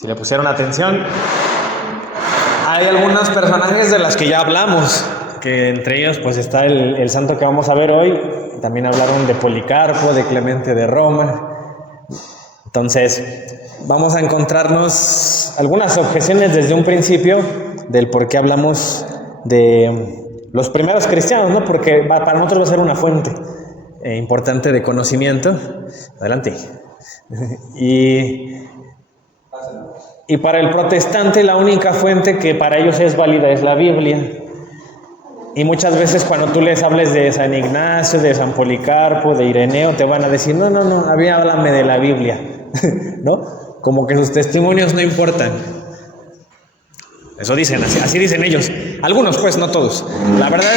Si le pusieron atención, hay algunos personajes de los que ya hablamos, que entre ellos pues está el santo que vamos a ver hoy. También hablaron de Policarpo, de Clemente de Roma. Entonces, vamos a encontrarnos algunas objeciones desde un principio del por qué hablamos de los primeros cristianos, ¿no? Porque para nosotros va a ser una fuente importante de conocimiento. Adelante. Y para el protestante la única fuente que para ellos es válida es la Biblia. Y muchas veces cuando tú les hables de San Ignacio, de San Policarpo, de Ireneo, te van a decir, no, a mí háblame de la Biblia, ¿no? Como que sus testimonios no importan. Eso dicen, así dicen ellos. Algunos pues, no todos. La verdad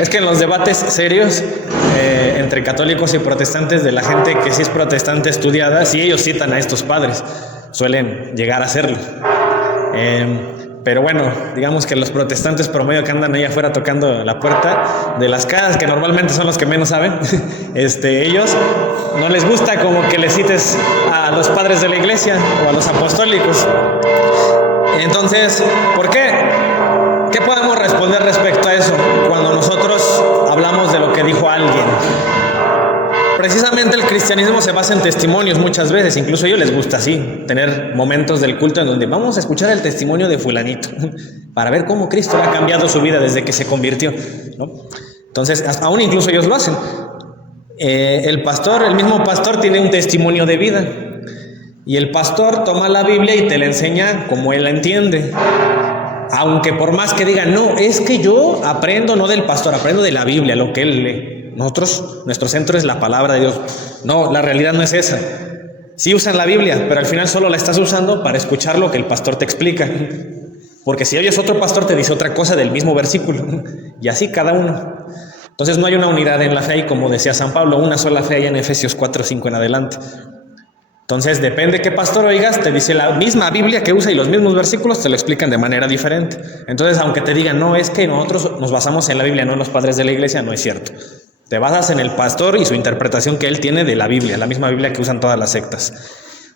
es que en los debates serios entre católicos y protestantes, de la gente que sí es protestante estudiada, sí ellos citan a estos padres, suelen llegar a hacerlo. Pero bueno, digamos que los protestantes promedio que andan ahí afuera tocando la puerta de las casas, que normalmente son los que menos saben, ellos no les gusta como que les cites a los padres de la iglesia o a los apostólicos. Entonces, ¿por qué? ¿Qué podemos responder respecto a eso cuando nosotros hablamos de lo que dijo alguien? Precisamente el cristianismo se basa en testimonios muchas veces, incluso a ellos les gusta así, tener momentos del culto en donde vamos a escuchar el testimonio de fulanito, para ver cómo Cristo ha cambiado su vida desde que se convirtió, ¿no? Entonces, aún incluso ellos lo hacen. El mismo pastor tiene un testimonio de vida, y el pastor toma la Biblia y te la enseña como él la entiende. Aunque por más que digan, no, es que yo aprendo no del pastor, aprendo de la Biblia, lo que él lee. Nuestro centro es la palabra de Dios. No, la realidad no es esa. Sí usan la Biblia, pero al final solo la estás usando para escuchar lo que el pastor te explica. Porque si oyes otro pastor te dice otra cosa del mismo versículo. Y así cada uno. Entonces no hay una unidad en la fe, y como decía San Pablo, una sola fe hay en Efesios 4:5 en adelante. Entonces depende qué pastor oigas, te dice la misma Biblia que usa y los mismos versículos te lo explican de manera diferente. Entonces aunque te digan, no, es que nosotros nos basamos en la Biblia, no en los padres de la iglesia, no es cierto. Te basas en el pastor y su interpretación que él tiene de la Biblia, la misma Biblia que usan todas las sectas.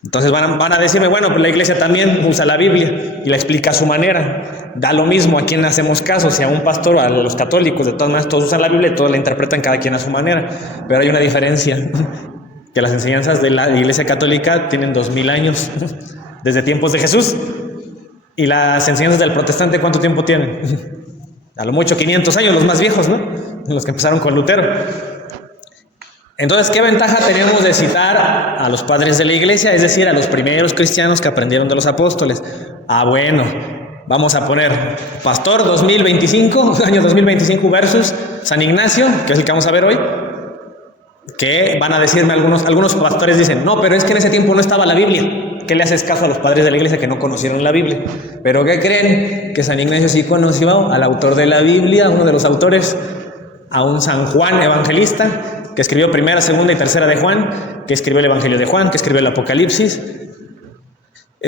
Entonces van a decirme, bueno, pues la iglesia también usa la Biblia y la explica a su manera. Da lo mismo a quién hacemos caso, si a un pastor o a los católicos. De todas maneras, todos usan la Biblia y todos la interpretan cada quien a su manera. Pero hay una diferencia, que las enseñanzas de la iglesia católica tienen 2000 años, desde tiempos de Jesús. Y las enseñanzas del protestante, ¿cuánto tiempo tienen? A lo mucho 500 años, los más viejos, ¿no? Los que empezaron con Lutero. Entonces, ¿qué ventaja tenemos de citar a los padres de la iglesia? Es decir, a los primeros cristianos que aprendieron de los apóstoles. Bueno, vamos a poner pastor 2025, año 2025 versus San Ignacio, que es el que vamos a ver hoy. Que van a decirme algunos pastores dicen, no, pero es que en ese tiempo no estaba la Biblia. ¿Qué le haces caso a los padres de la iglesia que no conocieron la Biblia? ¿Pero qué creen? Que San Ignacio sí conoció al autor de la Biblia, uno de los autores, a un San Juan evangelista, que escribió primera, segunda y tercera de Juan, que escribió el Evangelio de Juan, que escribió el Apocalipsis.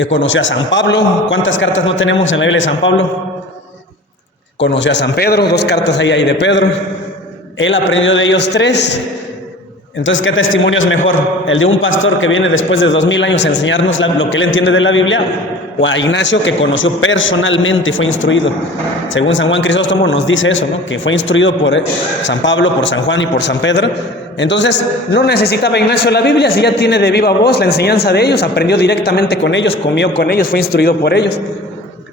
Conoció a San Pablo. ¿Cuántas cartas no tenemos en la Biblia de San Pablo? Conoció a San Pedro, 2 cartas ahí hay de Pedro. Él aprendió de ellos 3. Entonces, ¿qué testimonio es mejor? ¿El de un pastor que viene después de 2000 años a enseñarnos lo que él entiende de la Biblia? ¿O a Ignacio, que conoció personalmente y fue instruido? Según San Juan Crisóstomo nos dice eso, ¿no? Que fue instruido por San Pablo, por San Juan y por San Pedro. Entonces, no necesitaba Ignacio la Biblia, si ya tiene de viva voz la enseñanza de ellos, aprendió directamente con ellos, comió con ellos, fue instruido por ellos.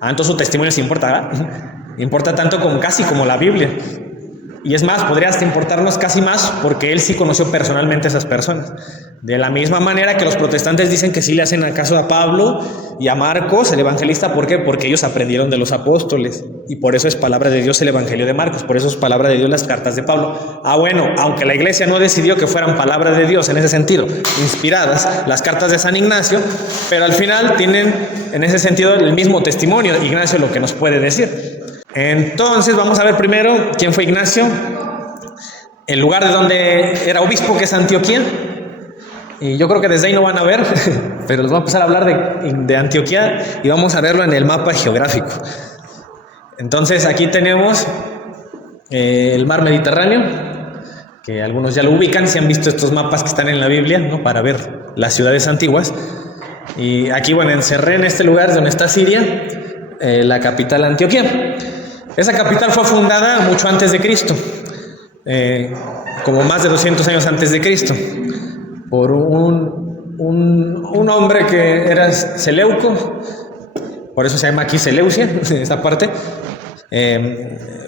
Entonces su testimonio sí importa, ¿verdad? Importa tanto casi como la Biblia. Y es más, podría hasta importarnos casi más porque él sí conoció personalmente a esas personas. De la misma manera que los protestantes dicen que sí le hacen caso a Pablo y a Marcos, el evangelista. ¿Por qué? Porque ellos aprendieron de los apóstoles. Y por eso es palabra de Dios el evangelio de Marcos. Por eso es palabra de Dios las cartas de Pablo. Bueno, aunque la iglesia no decidió que fueran palabra de Dios en ese sentido, inspiradas, las cartas de San Ignacio, pero al final tienen en ese sentido el mismo testimonio. Ignacio lo que nos puede decir. Entonces vamos a ver primero quién fue Ignacio, el lugar de donde era obispo, que es Antioquía, y yo creo que desde ahí no van a ver, pero les voy a empezar a hablar de Antioquía y vamos a verlo en el mapa geográfico. Entonces aquí tenemos el mar Mediterráneo, que algunos ya lo ubican si han visto estos mapas que están en la Biblia, ¿no? Para ver las ciudades antiguas. Y aquí, bueno, encerré en este lugar donde está Siria, la capital Antioquía. Esa capital fue fundada mucho antes de Cristo, como más de 200 años antes de Cristo, por un hombre que era Seleuco, por eso se llama aquí Seleucia, esta parte.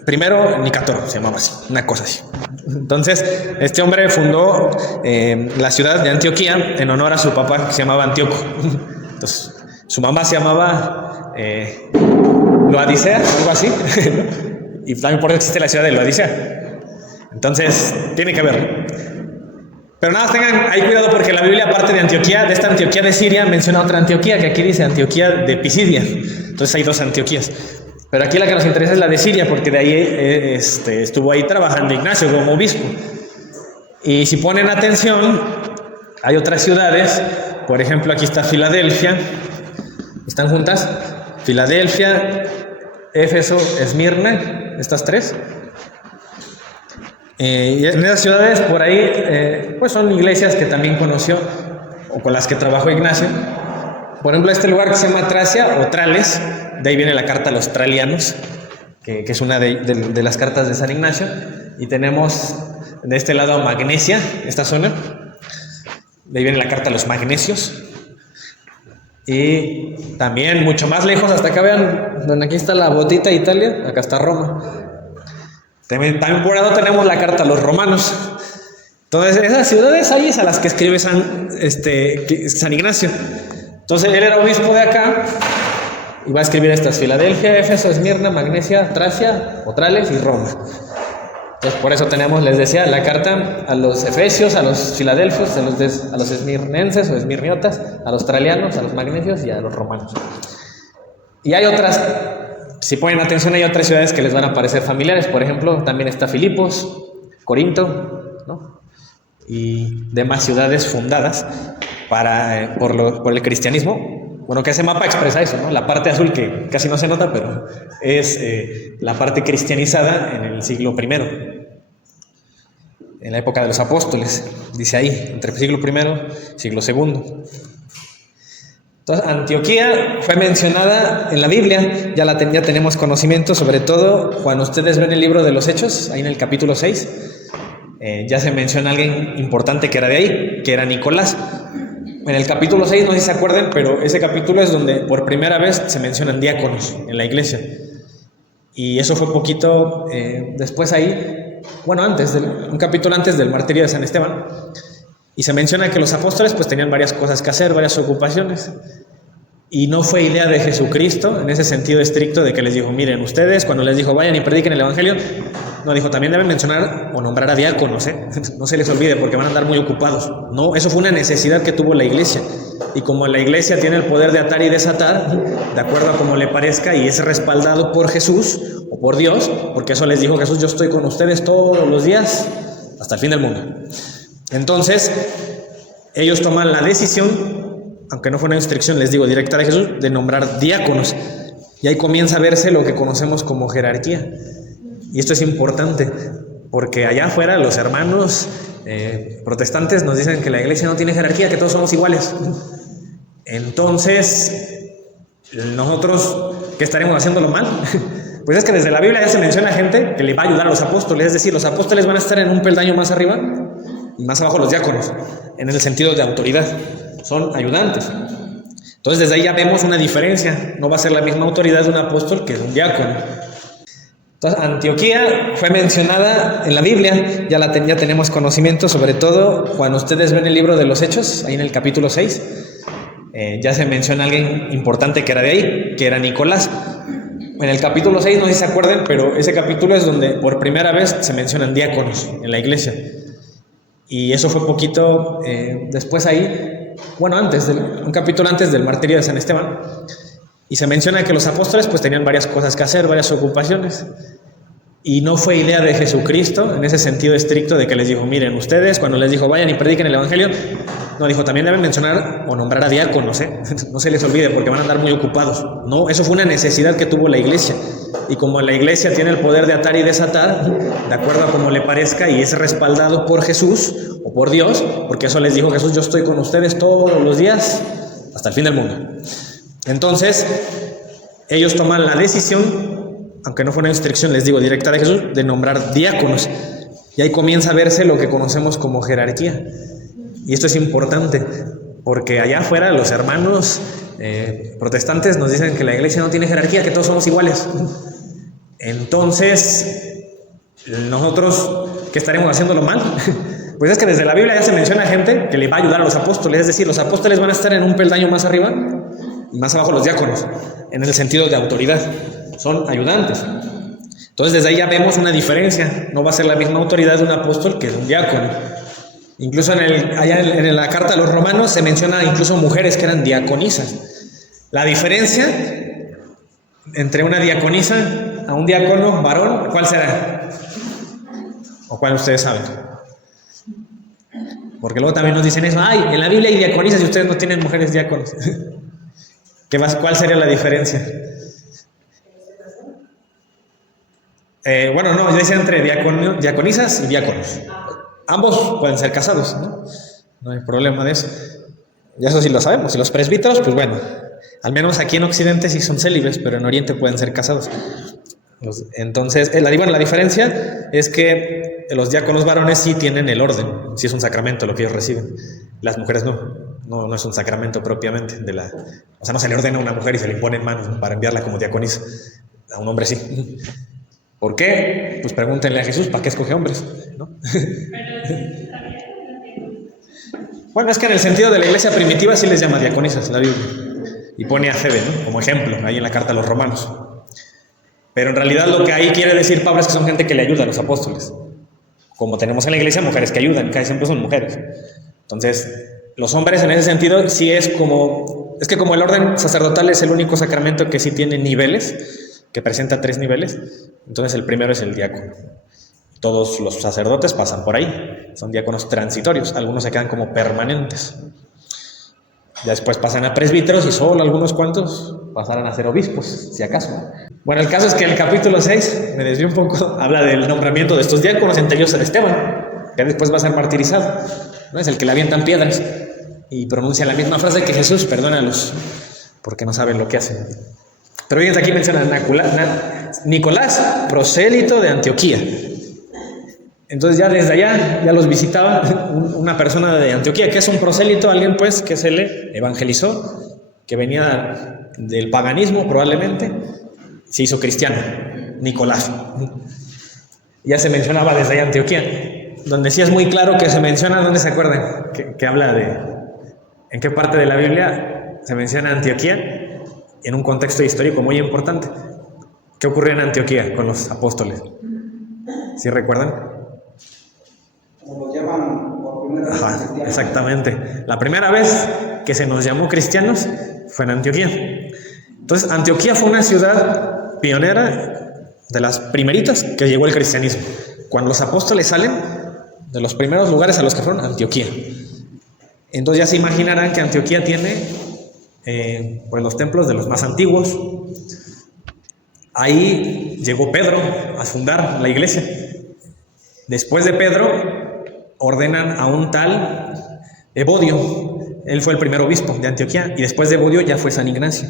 Primero Nicatoro, se llamaba así, una cosa así. Entonces, este hombre fundó la ciudad de Antioquía en honor a su papá, que se llamaba Antíoco. Entonces, su mamá se llamaba Loadicea, algo así, y también por eso existe la ciudad de Loadicea. Entonces, tiene que ver. Pero nada más tengan ahí cuidado, porque la Biblia, aparte de Antioquía, de esta Antioquía de Siria, menciona otra Antioquía, que aquí dice Antioquía de Pisidia. Entonces hay dos Antioquías. Pero aquí la que nos interesa es la de Siria, porque de ahí estuvo ahí trabajando Ignacio como obispo. Y si ponen atención, hay otras ciudades. Por ejemplo, aquí está Filadelfia. ¿Están juntas? Filadelfia, Éfeso, Esmirna, estas tres. Y en esas ciudades, por ahí, pues son iglesias que también conoció o con las que trabajó Ignacio. Por ejemplo, este lugar que se llama Tracia o Trales, de ahí viene la carta a los tralianos, que es una de las cartas de San Ignacio. Y tenemos de este lado Magnesia, esta zona, de ahí viene la carta a los magnesios. Y también mucho más lejos, hasta acá vean, donde aquí está la botita Italia, acá está Roma. También por lado tenemos la carta a los romanos. Entonces, esas ciudades ahí es a las que escribe San Ignacio. Entonces, él era obispo de acá y va a escribir estas: Filadelfia, Éfeso, Esmirna, Magnesia, Tracia, Trales y Roma. Entonces, por eso tenemos, les decía, la carta a los efesios, a los filadelfos, a los esmirnenses o esmirniotas, a los tralianos, a los magnesios y a los romanos. Y hay otras. Si ponen atención, hay otras ciudades que les van a parecer familiares. Por ejemplo, también está Filipos, Corinto, ¿no? Y demás ciudades fundadas por el cristianismo. Bueno, que ese mapa expresa eso, ¿no? La parte azul, que casi no se nota, pero es la parte cristianizada en el siglo I, en la época de los apóstoles. Dice ahí, entre el siglo I y siglo II. Entonces, Antioquía fue mencionada en la Biblia, ya tenemos conocimiento, sobre todo cuando ustedes ven el libro de los Hechos, ahí en el capítulo 6, ya se menciona a alguien importante que era de ahí, que era Nicolás. En el capítulo 6, no sé si se acuerdan, pero ese capítulo es donde por primera vez se mencionan diáconos en la iglesia. Y eso fue poquito después ahí, bueno, un capítulo antes del martirio de San Esteban. Y se menciona que los apóstoles pues tenían varias cosas que hacer, varias ocupaciones. Y no fue idea de Jesucristo en ese sentido estricto de que les dijo: miren, ustedes, cuando les dijo vayan y prediquen el evangelio, no dijo también deben mencionar o nombrar a diáconos, no se les olvide porque van a andar muy ocupados. No, eso fue una necesidad que tuvo la iglesia. Y como la iglesia tiene el poder de atar y desatar, de acuerdo a como le parezca, y es respaldado por Jesús o por Dios, porque eso les dijo Jesús: yo estoy con ustedes todos los días hasta el fin del mundo. Entonces, ellos toman la decisión, aunque no fue una instrucción, les digo, directa de Jesús, de nombrar diáconos. Y ahí comienza a verse lo que conocemos como jerarquía. Y esto es importante, porque allá afuera los hermanos protestantes nos dicen que la iglesia no tiene jerarquía, que todos somos iguales. Entonces, nosotros, ¿qué estaremos haciéndolo mal? Pues es que desde la Biblia ya se menciona gente que le va a ayudar a los apóstoles, es decir, los apóstoles van a estar en un peldaño más arriba y más abajo los diáconos, en el sentido de autoridad, son ayudantes. Entonces desde ahí ya vemos una diferencia, no va a ser la misma autoridad de un apóstol que de un diácono. Entonces Antioquía fue mencionada en la Biblia, ya tenemos conocimiento, sobre todo cuando ustedes ven el libro de los Hechos, ahí en el capítulo 6, ya se menciona a alguien importante que era de ahí, que era Nicolás. En el capítulo 6, no sé si se acuerdan, pero ese capítulo es donde por primera vez se mencionan diáconos en la iglesia. Y eso fue poquito después ahí, bueno, un capítulo antes del martirio de San Esteban. Y se menciona que los apóstoles pues tenían varias cosas que hacer, varias ocupaciones. Y no fue idea de Jesucristo en ese sentido estricto de que les dijo: miren, ustedes, cuando les dijo vayan y prediquen el evangelio, no dijo también deben mencionar o nombrar a diáconos, no se les olvide porque van a andar muy ocupados. No, eso fue una necesidad que tuvo la iglesia. Y como la iglesia tiene el poder de atar y desatar, de acuerdo a como le parezca, y es respaldado por Jesús o por Dios, porque eso les dijo Jesús: yo estoy con ustedes todos los días hasta el fin del mundo. Entonces, ellos toman la decisión, aunque no fue una instrucción, les digo, directa de Jesús, de nombrar diáconos. Y ahí comienza a verse lo que conocemos como jerarquía. Y esto es importante, porque allá afuera los hermanos protestantes nos dicen que la iglesia no tiene jerarquía, que todos somos iguales. Entonces, nosotros, ¿qué estaremos haciéndolo mal? Pues es que desde la Biblia ya se menciona gente que le va a ayudar a los apóstoles, es decir, los apóstoles van a estar en un peldaño más arriba y más abajo los diáconos, en el sentido de autoridad, son ayudantes. Entonces desde ahí ya vemos una diferencia, no va a ser la misma autoridad de un apóstol que de un diácono. Incluso allá en la carta a los romanos se menciona incluso mujeres que eran diaconisas. La diferencia entre una diaconisa a un diácono varón, ¿cuál será? ¿O cuál ustedes saben? Porque luego también nos dicen eso, ay, en la Biblia hay diaconisas y ustedes no tienen mujeres diáconos. ¿Cuál sería la diferencia? Bueno, no, yo decía entre diaconisas y diáconos. Ambos pueden ser casados, ¿no? No hay problema de eso. Y eso sí lo sabemos. Y los presbíteros, pues bueno, al menos aquí en Occidente sí son célibes, pero en Oriente pueden ser casados. Entonces, la diferencia es que los diáconos varones sí tienen el orden, sí es un sacramento lo que ellos reciben. Las mujeres no es un sacramento propiamente. O sea, no se le ordena a una mujer y se le impone en manos para enviarla como diaconisa. A un hombre sí. ¿Por qué? Pues pregúntenle a Jesús, ¿para qué escoge hombres? ¿No? Bueno, es que en el sentido de la iglesia primitiva sí les llama diaconisas la Biblia. Y pone a Febe, ¿no? Como ejemplo, ahí en la carta a los romanos. Pero en realidad lo que ahí quiere decir Pablo es que son gente que le ayuda a los apóstoles. Como tenemos en la iglesia mujeres que ayudan, casi siempre son mujeres. Entonces, los hombres en ese sentido sí es que como el orden sacerdotal es el único sacramento que sí tiene niveles, que presenta 3 niveles, entonces el primero es el diácono. Todos los sacerdotes pasan por ahí, son diáconos transitorios, algunos se quedan como permanentes. Ya después pasan a presbíteros y solo algunos cuantos pasarán a ser obispos, si acaso. Bueno, el caso es que el capítulo 6, me desvío un poco, habla del nombramiento de estos diáconos, entre ellos Esteban, que después va a ser martirizado, ¿no? Es el que le avientan piedras y pronuncia la misma frase que Jesús, perdónalos, porque no saben lo que hacen. Pero fíjense, aquí menciona Nicolás, prosélito de Antioquía. Entonces ya desde allá, ya los visitaba una persona de Antioquía, que es un prosélito, alguien pues que se le evangelizó, que venía del paganismo probablemente, se hizo cristiano, Nicolás. Ya se mencionaba desde allá Antioquía, donde sí es muy claro que se menciona, ¿dónde se acuerdan? Que habla de, ¿en qué parte de la Biblia se menciona Antioquía? En un contexto histórico muy importante. ¿Qué ocurrió en Antioquía con los apóstoles? ¿Sí recuerdan? Como lo llaman por primera vez. Ajá, exactamente. La primera vez que se nos llamó cristianos fue en Antioquía. Entonces, Antioquía fue una ciudad pionera, de las primeritas que llegó el cristianismo. Cuando los apóstoles salen, de los primeros lugares a los que fueron, Antioquía. Entonces ya se imaginarán que Antioquía tiene pues los templos de los más antiguos. Ahí llegó Pedro a fundar la iglesia. Después de Pedro, ordenan a un tal Evodio. Él fue el primer obispo de Antioquía y después de Evodio ya fue San Ignacio.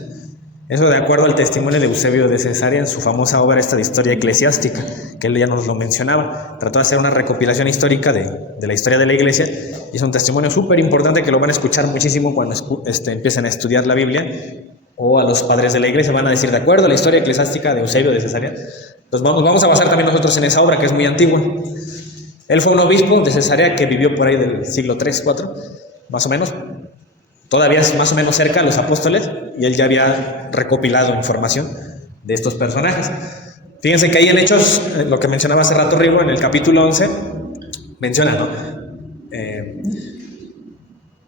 Eso de acuerdo al testimonio de Eusebio de Cesarea en su famosa obra esta de historia eclesiástica, que él ya nos lo mencionaba. Trató de hacer una recopilación histórica de la historia de la iglesia y es un testimonio súper importante que lo van a escuchar muchísimo cuando empiecen a estudiar la Biblia, o a los padres de la iglesia van a decir, de acuerdo a la historia eclesiástica de Eusebio de Cesarea. Pues vamos a basar también nosotros en esa obra que es muy antigua. Él fue un obispo de Cesarea que vivió por ahí del siglo 3, 4, más o menos. Todavía es más o menos cerca a los apóstoles y él ya había recopilado información de estos personajes. Fíjense que ahí en Hechos, lo que mencionaba hace rato Rigo, en el capítulo 11, menciona, ¿no?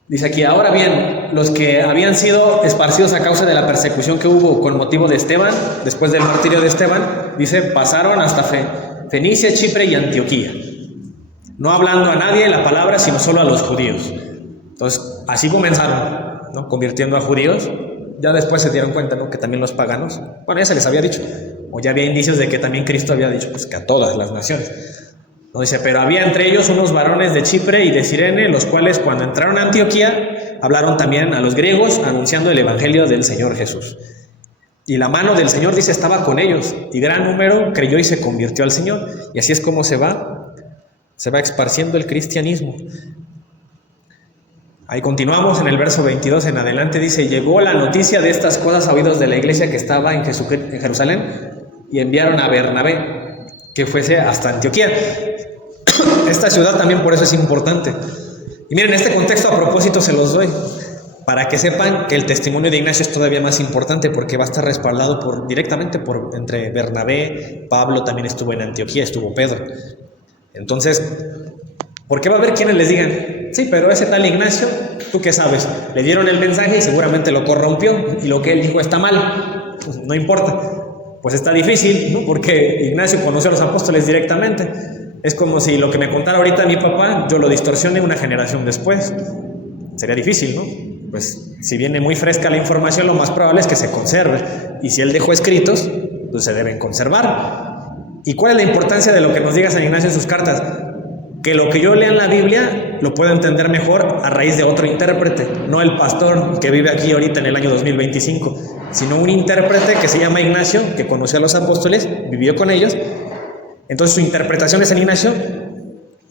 Dice aquí, ahora bien, los que habían sido esparcidos a causa de la persecución que hubo con motivo de Esteban, después del martirio de Esteban, dice, pasaron hasta Fenicia, Chipre y Antioquía, no hablando a nadie la palabra, sino solo a los judíos. Entonces, así comenzaron, ¿no? Convirtiendo a judíos. Ya después se dieron cuenta, ¿no? Que también los paganos, bueno, ya se les había dicho, o ya había indicios de que también Cristo había dicho, pues que a todas las naciones. No dice, pero había entre ellos unos varones de Chipre y de Cirene, los cuales cuando entraron a Antioquía, hablaron también a los griegos, anunciando el evangelio del Señor Jesús. Y la mano del Señor, dice, estaba con ellos, y gran número creyó y se convirtió al Señor. Y así es como se va esparciendo el cristianismo. Ahí continuamos en el verso 22 en adelante, dice, llegó la noticia de estas cosas a oídos de la iglesia que estaba en Jerusalén, y enviaron a Bernabé, que fuese hasta Antioquía. Esta ciudad también por eso es importante. Y miren, este contexto a propósito se los doy, para que sepan que el testimonio de Ignacio es todavía más importante, porque va a estar respaldado directamente entre Bernabé, Pablo también estuvo en Antioquía, estuvo Pedro. Entonces, ¿por qué va a haber quienes les digan, sí, pero ese tal Ignacio, ¿tú qué sabes? Le dieron el mensaje y seguramente lo corrompió, y lo que él dijo está mal, pues no importa. Pues está difícil, ¿no? Porque Ignacio conoció a los apóstoles directamente. Es como si lo que me contara ahorita mi papá, yo lo distorsione una generación después. Sería difícil, ¿no? Pues si viene muy fresca la información, lo más probable es que se conserve. Y si él dejó escritos, pues se deben conservar. ¿Y cuál es la importancia de lo que nos diga San Ignacio en sus cartas? Que lo que yo lea en la Biblia lo puedo entender mejor a raíz de otro intérprete, no el pastor que vive aquí ahorita en el año 2025, sino un intérprete que se llama Ignacio, que conoció a los apóstoles, vivió con ellos. Entonces su interpretación de San Ignacio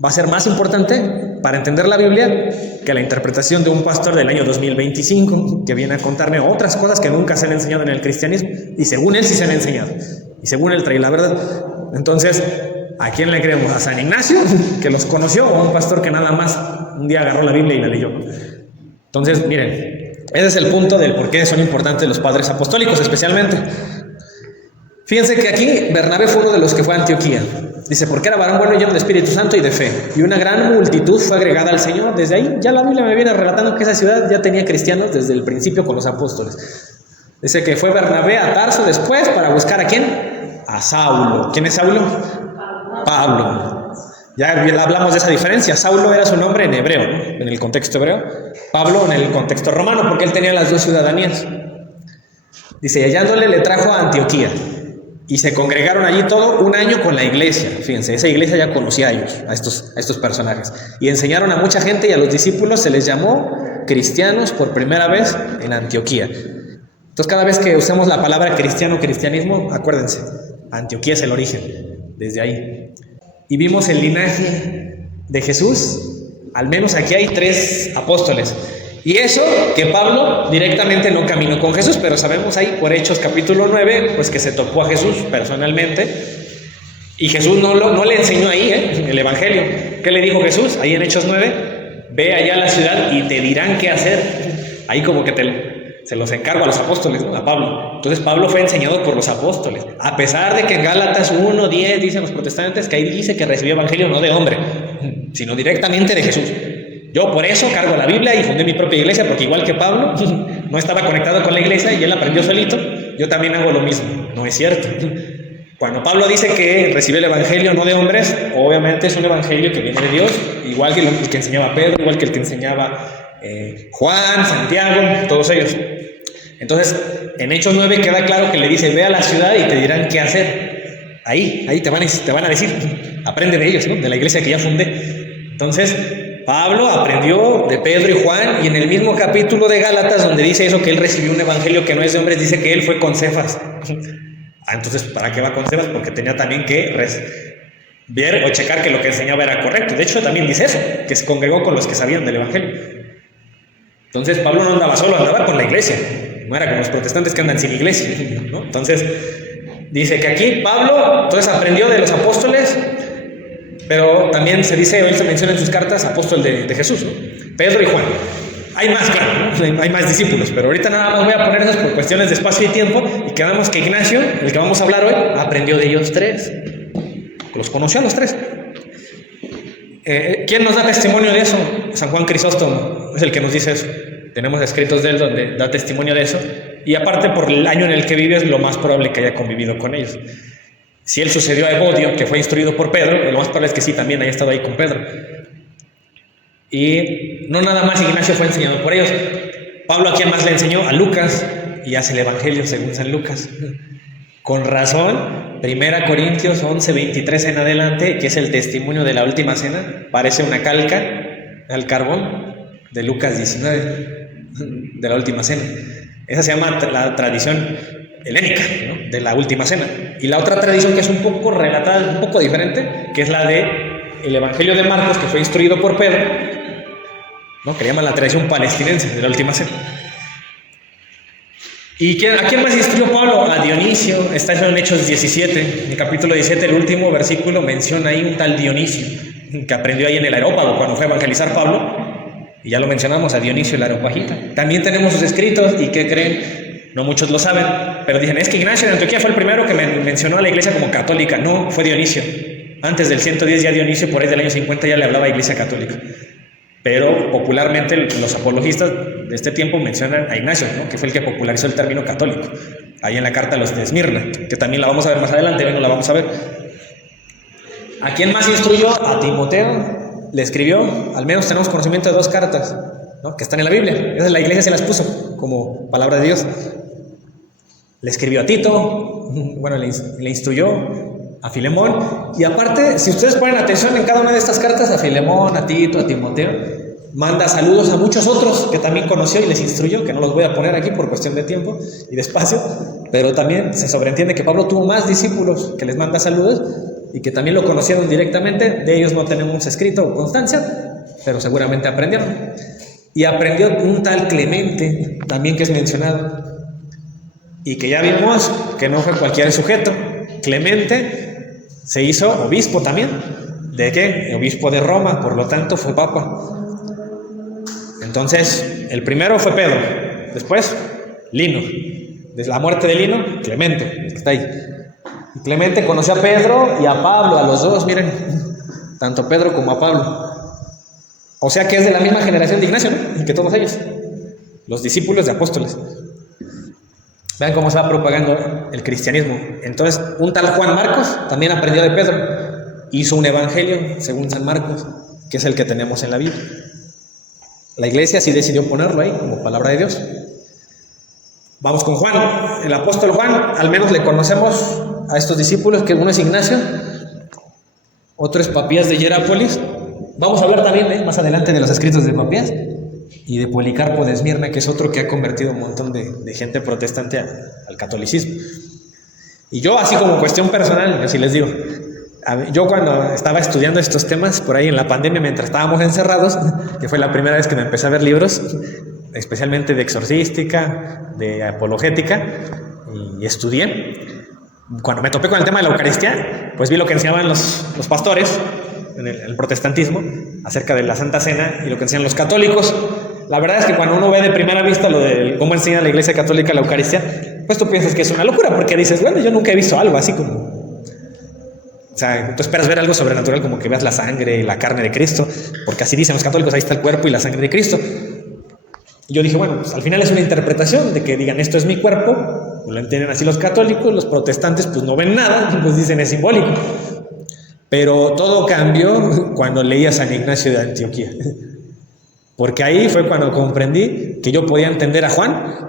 va a ser más importante para entender la Biblia que la interpretación de un pastor del año 2025 que viene a contarme otras cosas que nunca se han enseñado en el cristianismo, y según él sí se han enseñado, y según él trae la verdad. Entonces, ¿a quién le creemos? ¿A San Ignacio, que los conoció, o a un pastor que nada más un día agarró la Biblia y la leyó? Entonces, miren, ese es el punto del por qué son importantes los padres apostólicos, especialmente. Fíjense que aquí Bernabé fue uno de los que fue a Antioquía. Dice, porque era varón bueno y lleno de Espíritu Santo y de fe. Y una gran multitud fue agregada al Señor. Desde ahí ya la Biblia me viene relatando que esa ciudad ya tenía cristianos desde el principio con los apóstoles. Dice que fue Bernabé a Tarso después para buscar ¿a quién? A Saulo. ¿Quién es Saulo? Pablo. Ya hablamos de esa diferencia. Saulo era su nombre en hebreo, ¿no? En el contexto hebreo. Pablo en el contexto romano, porque él tenía las dos ciudadanías. Dice, y hallándole le trajo a Antioquía. Y se congregaron allí todo un año con la iglesia. Fíjense, esa iglesia ya conocía a ellos, a estos personajes. Y enseñaron a mucha gente, y a los discípulos se les llamó cristianos por primera vez en Antioquía. Entonces, cada vez que usemos la palabra cristiano, cristianismo, acuérdense, Antioquía es el origen, desde ahí. Y vimos el linaje de Jesús. Al menos aquí hay 3 apóstoles. Y eso que Pablo directamente no caminó con Jesús, pero sabemos ahí por Hechos capítulo 9, pues que se topó a Jesús personalmente. Y Jesús no le enseñó ahí, en el Evangelio. ¿Qué le dijo Jesús? Ahí en Hechos 9, ve allá a la ciudad y te dirán qué hacer. Ahí como que se los encargo a los apóstoles, ¿no? A Pablo. Entonces Pablo fue enseñado por los apóstoles. A pesar de que en Gálatas 1:10 dicen los protestantes que ahí dice que recibió Evangelio no de hombre, sino directamente de Jesús. Yo por eso cargo la Biblia y fundé mi propia iglesia, porque igual que Pablo no estaba conectado con la iglesia y él aprendió solito, yo también hago lo mismo. No es cierto. Cuando Pablo dice que recibió el evangelio no de hombres, obviamente es un evangelio que viene de Dios, igual que el que enseñaba Pedro, igual que el que enseñaba Juan, Santiago, todos ellos. Entonces, en Hechos 9 queda claro que le dice, ve a la ciudad y te dirán qué hacer. Ahí te van a decir, aprende de ellos, ¿no? De la iglesia que ya fundé. Entonces, Pablo aprendió de Pedro y Juan, y en el mismo capítulo de Gálatas, donde dice eso, que él recibió un evangelio que no es de hombres, dice que él fue con Cefas. Entonces, ¿para qué va con Cefas? Porque tenía también que ver o checar que lo que enseñaba era correcto. De hecho, también dice eso, que se congregó con los que sabían del evangelio. Entonces, Pablo no andaba solo, andaba con la iglesia. No era como los protestantes que andan sin iglesia, ¿no? Entonces, dice que aquí Pablo, entonces aprendió de los apóstoles. Pero también se dice, él se menciona en sus cartas, apóstol de Jesús, ¿no? Pedro y Juan. Hay más, claro, ¿no? Hay más discípulos, pero ahorita nada más voy a poner esas por cuestiones de espacio y tiempo, y quedamos que Ignacio, el que vamos a hablar hoy, aprendió de ellos 3. Los conoció a los 3. ¿Quién nos da testimonio de eso? San Juan Crisóstomo es el que nos dice eso. Tenemos escritos de él donde da testimonio de eso, y aparte por el año en el que vive es lo más probable que haya convivido con ellos. Si él sucedió a Evodio, que fue instruido por Pedro, lo más probable es que sí, también haya estado ahí con Pedro. Y no nada más Ignacio fue enseñado por ellos. Pablo, ¿a quién más le enseñó? A Lucas, y hace el Evangelio según San Lucas. Con razón, 1 Corintios 11, 23 en adelante, que es el testimonio de la última cena, parece una calca al carbón de Lucas 19, de la última cena. Esa se llama la tradición helénica, ¿no?, de la última cena. Y la otra tradición, que es un poco relatada, un poco diferente, que es la de el Evangelio de Marcos, que fue instruido por Pedro, ¿no?, que le llaman la tradición palestinense de la última cena. ¿Y a quién más instruyó Pablo? A Dionisio. Está eso en Hechos 17. En el capítulo 17, el último versículo, menciona ahí un tal Dionisio, que aprendió ahí en el Areópago cuando fue a evangelizar Pablo. Y ya lo mencionamos, a Dionisio el Areopagita. También tenemos sus escritos, ¿y qué creen? No muchos lo saben, pero dicen, es que Ignacio de Antioquía fue el primero que mencionó a la iglesia como católica. No, fue Dionisio. Antes del 110 ya Dionisio, por ahí del año 50, ya le hablaba a iglesia católica. Pero popularmente los apologistas de este tiempo mencionan a Ignacio, ¿no?, que fue el que popularizó el término católico, ahí en la carta a los de Esmirna, que también la vamos a ver más adelante, no la vamos a ver. ¿A quién más instruyó? A Timoteo, le escribió, al menos tenemos conocimiento de 2 cartas, ¿no?, que están en la Biblia. Esas la iglesia se las puso como palabra de Dios. Le escribió a Tito, bueno, le instruyó a Filemón, y aparte, si ustedes ponen atención en cada una de estas cartas, a Filemón, a Tito, a Timoteo, manda saludos a muchos otros que también conoció y les instruyó, que no los voy a poner aquí por cuestión de tiempo y de espacio, pero también se sobreentiende que Pablo tuvo más discípulos que les manda saludos y que también lo conocieron directamente. De ellos no tenemos escrito o constancia, pero seguramente aprendieron. Y aprendió un tal Clemente, también, que es mencionado, y que ya vimos que no fue cualquier sujeto. Clemente se hizo obispo también. ¿De qué? Obispo de Roma, por lo tanto fue papa. Entonces, el primero fue Pedro, después Lino. Desde la muerte de Lino, Clemente, el que está ahí. Y Clemente conoció a Pedro y a Pablo, a los dos, miren, tanto a Pedro como a Pablo. O sea que es de la misma generación de Ignacio, ¿no?, que todos ellos, los discípulos de apóstoles. Vean cómo se va propagando el cristianismo. Entonces, un tal Juan Marcos también aprendió de Pedro. Hizo un evangelio según San Marcos, que es el que tenemos en la Biblia. La iglesia sí decidió ponerlo ahí como palabra de Dios. Vamos con Juan. El apóstol Juan, al menos le conocemos a estos discípulos, que uno es Ignacio, otro es Papías de Hierápolis. Vamos a hablar también más adelante de los escritos de Papías y de Policarpo de Esmirna, que es otro que ha convertido un montón de gente protestante al catolicismo. Y yo, así como cuestión personal, así les digo, yo cuando estaba estudiando estos temas, por ahí en la pandemia, mientras estábamos encerrados, que fue la primera vez que me empecé a ver libros, especialmente de exorcística, de apologética, y estudié. Cuando me topé con el tema de la Eucaristía, pues vi lo que enseñaban los pastores en el protestantismo acerca de la Santa Cena y lo que enseñan los católicos. La verdad es que cuando uno ve de primera vista lo de cómo enseña la Iglesia Católica la Eucaristía, pues tú piensas que es una locura, porque dices, bueno, yo nunca he visto algo así como... O sea, tú esperas ver algo sobrenatural, como que veas la sangre y la carne de Cristo, porque así dicen los católicos, ahí está el cuerpo y la sangre de Cristo. Y yo dije, bueno, pues al final es una interpretación de que digan, esto es mi cuerpo, pues lo entienden así los católicos, los protestantes pues no ven nada, pues dicen es simbólico. Pero todo cambió cuando leí a San Ignacio de Antioquía, porque ahí fue cuando comprendí que yo podía entender a Juan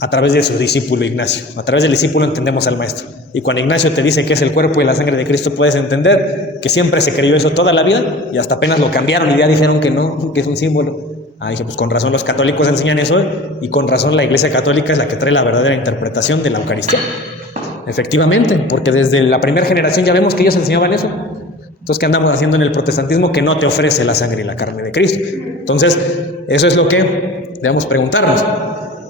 a través de su discípulo Ignacio. A través del discípulo entendemos al maestro. Y cuando Ignacio te dice que es el cuerpo y la sangre de Cristo, puedes entender que siempre se creyó eso toda la vida y hasta apenas lo cambiaron y ya dijeron que no, que es un símbolo. Dije, pues con razón los católicos enseñan eso y con razón la Iglesia Católica es la que trae la verdadera interpretación de la Eucaristía. Efectivamente, porque desde la primera generación ya vemos que ellos enseñaban eso. Entonces, ¿qué andamos haciendo en el protestantismo? Que no te ofrece la sangre y la carne de Cristo. Entonces, eso es lo que debemos preguntarnos.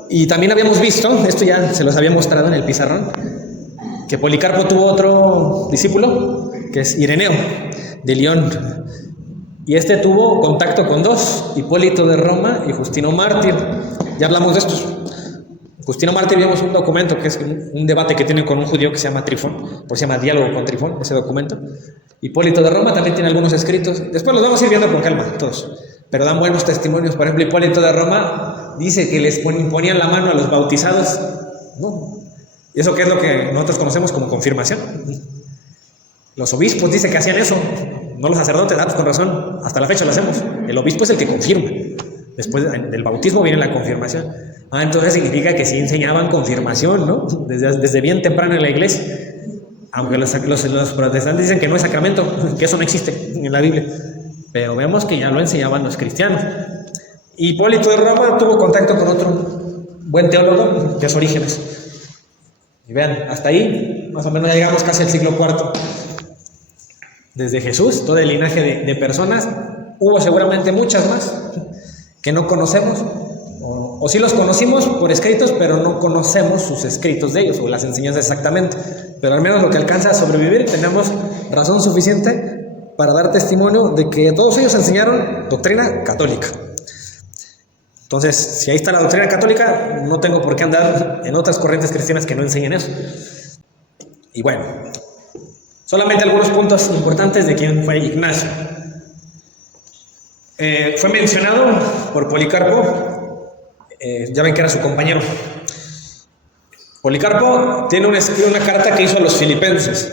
Y también habíamos visto, esto ya se los había mostrado en el pizarrón, que Policarpo tuvo otro discípulo, que es Ireneo, de León. Y este tuvo contacto con dos, Hipólito de Roma y Justino Mártir. Ya hablamos de estos. Justino Mártir, vimos un documento que es un debate que tiene con un judío que se llama Trifón, pues se llama Diálogo con Trifón, ese documento. Hipólito de Roma también tiene algunos escritos, después los vamos a ir viendo con calma todos, pero dan buenos testimonios. Por ejemplo, Hipólito de Roma dice que les imponían la mano a los bautizados, ¿no? ¿Y eso qué es lo que nosotros conocemos como confirmación? Los obispos dicen que hacían eso, no los sacerdotes. Pues con razón, hasta la fecha lo hacemos. El obispo es el que confirma. Después del bautismo viene la confirmación. Entonces significa que sí enseñaban confirmación, ¿no? Desde bien temprano en la iglesia. Aunque los protestantes dicen que no es sacramento, que eso no existe en la Biblia. Pero vemos que ya lo enseñaban los cristianos. Hipólito de Roma tuvo contacto con otro buen teólogo, que es Orígenes. Y vean, hasta ahí, más o menos ya llegamos casi al siglo IV. Desde Jesús, todo el linaje de personas, hubo seguramente muchas más que no conocemos, o sí los conocimos por escritos, pero no conocemos sus escritos de ellos, o las enseñanzas exactamente. Pero al menos lo que alcanza a sobrevivir, tenemos razón suficiente para dar testimonio de que todos ellos enseñaron doctrina católica. Entonces, si ahí está la doctrina católica, no tengo por qué andar en otras corrientes cristianas que no enseñen eso. Y bueno, solamente algunos puntos importantes de quién fue Ignacio. Fue mencionado por Policarpo, ya ven que era su compañero. Policarpo tiene una carta que hizo a los filipenses.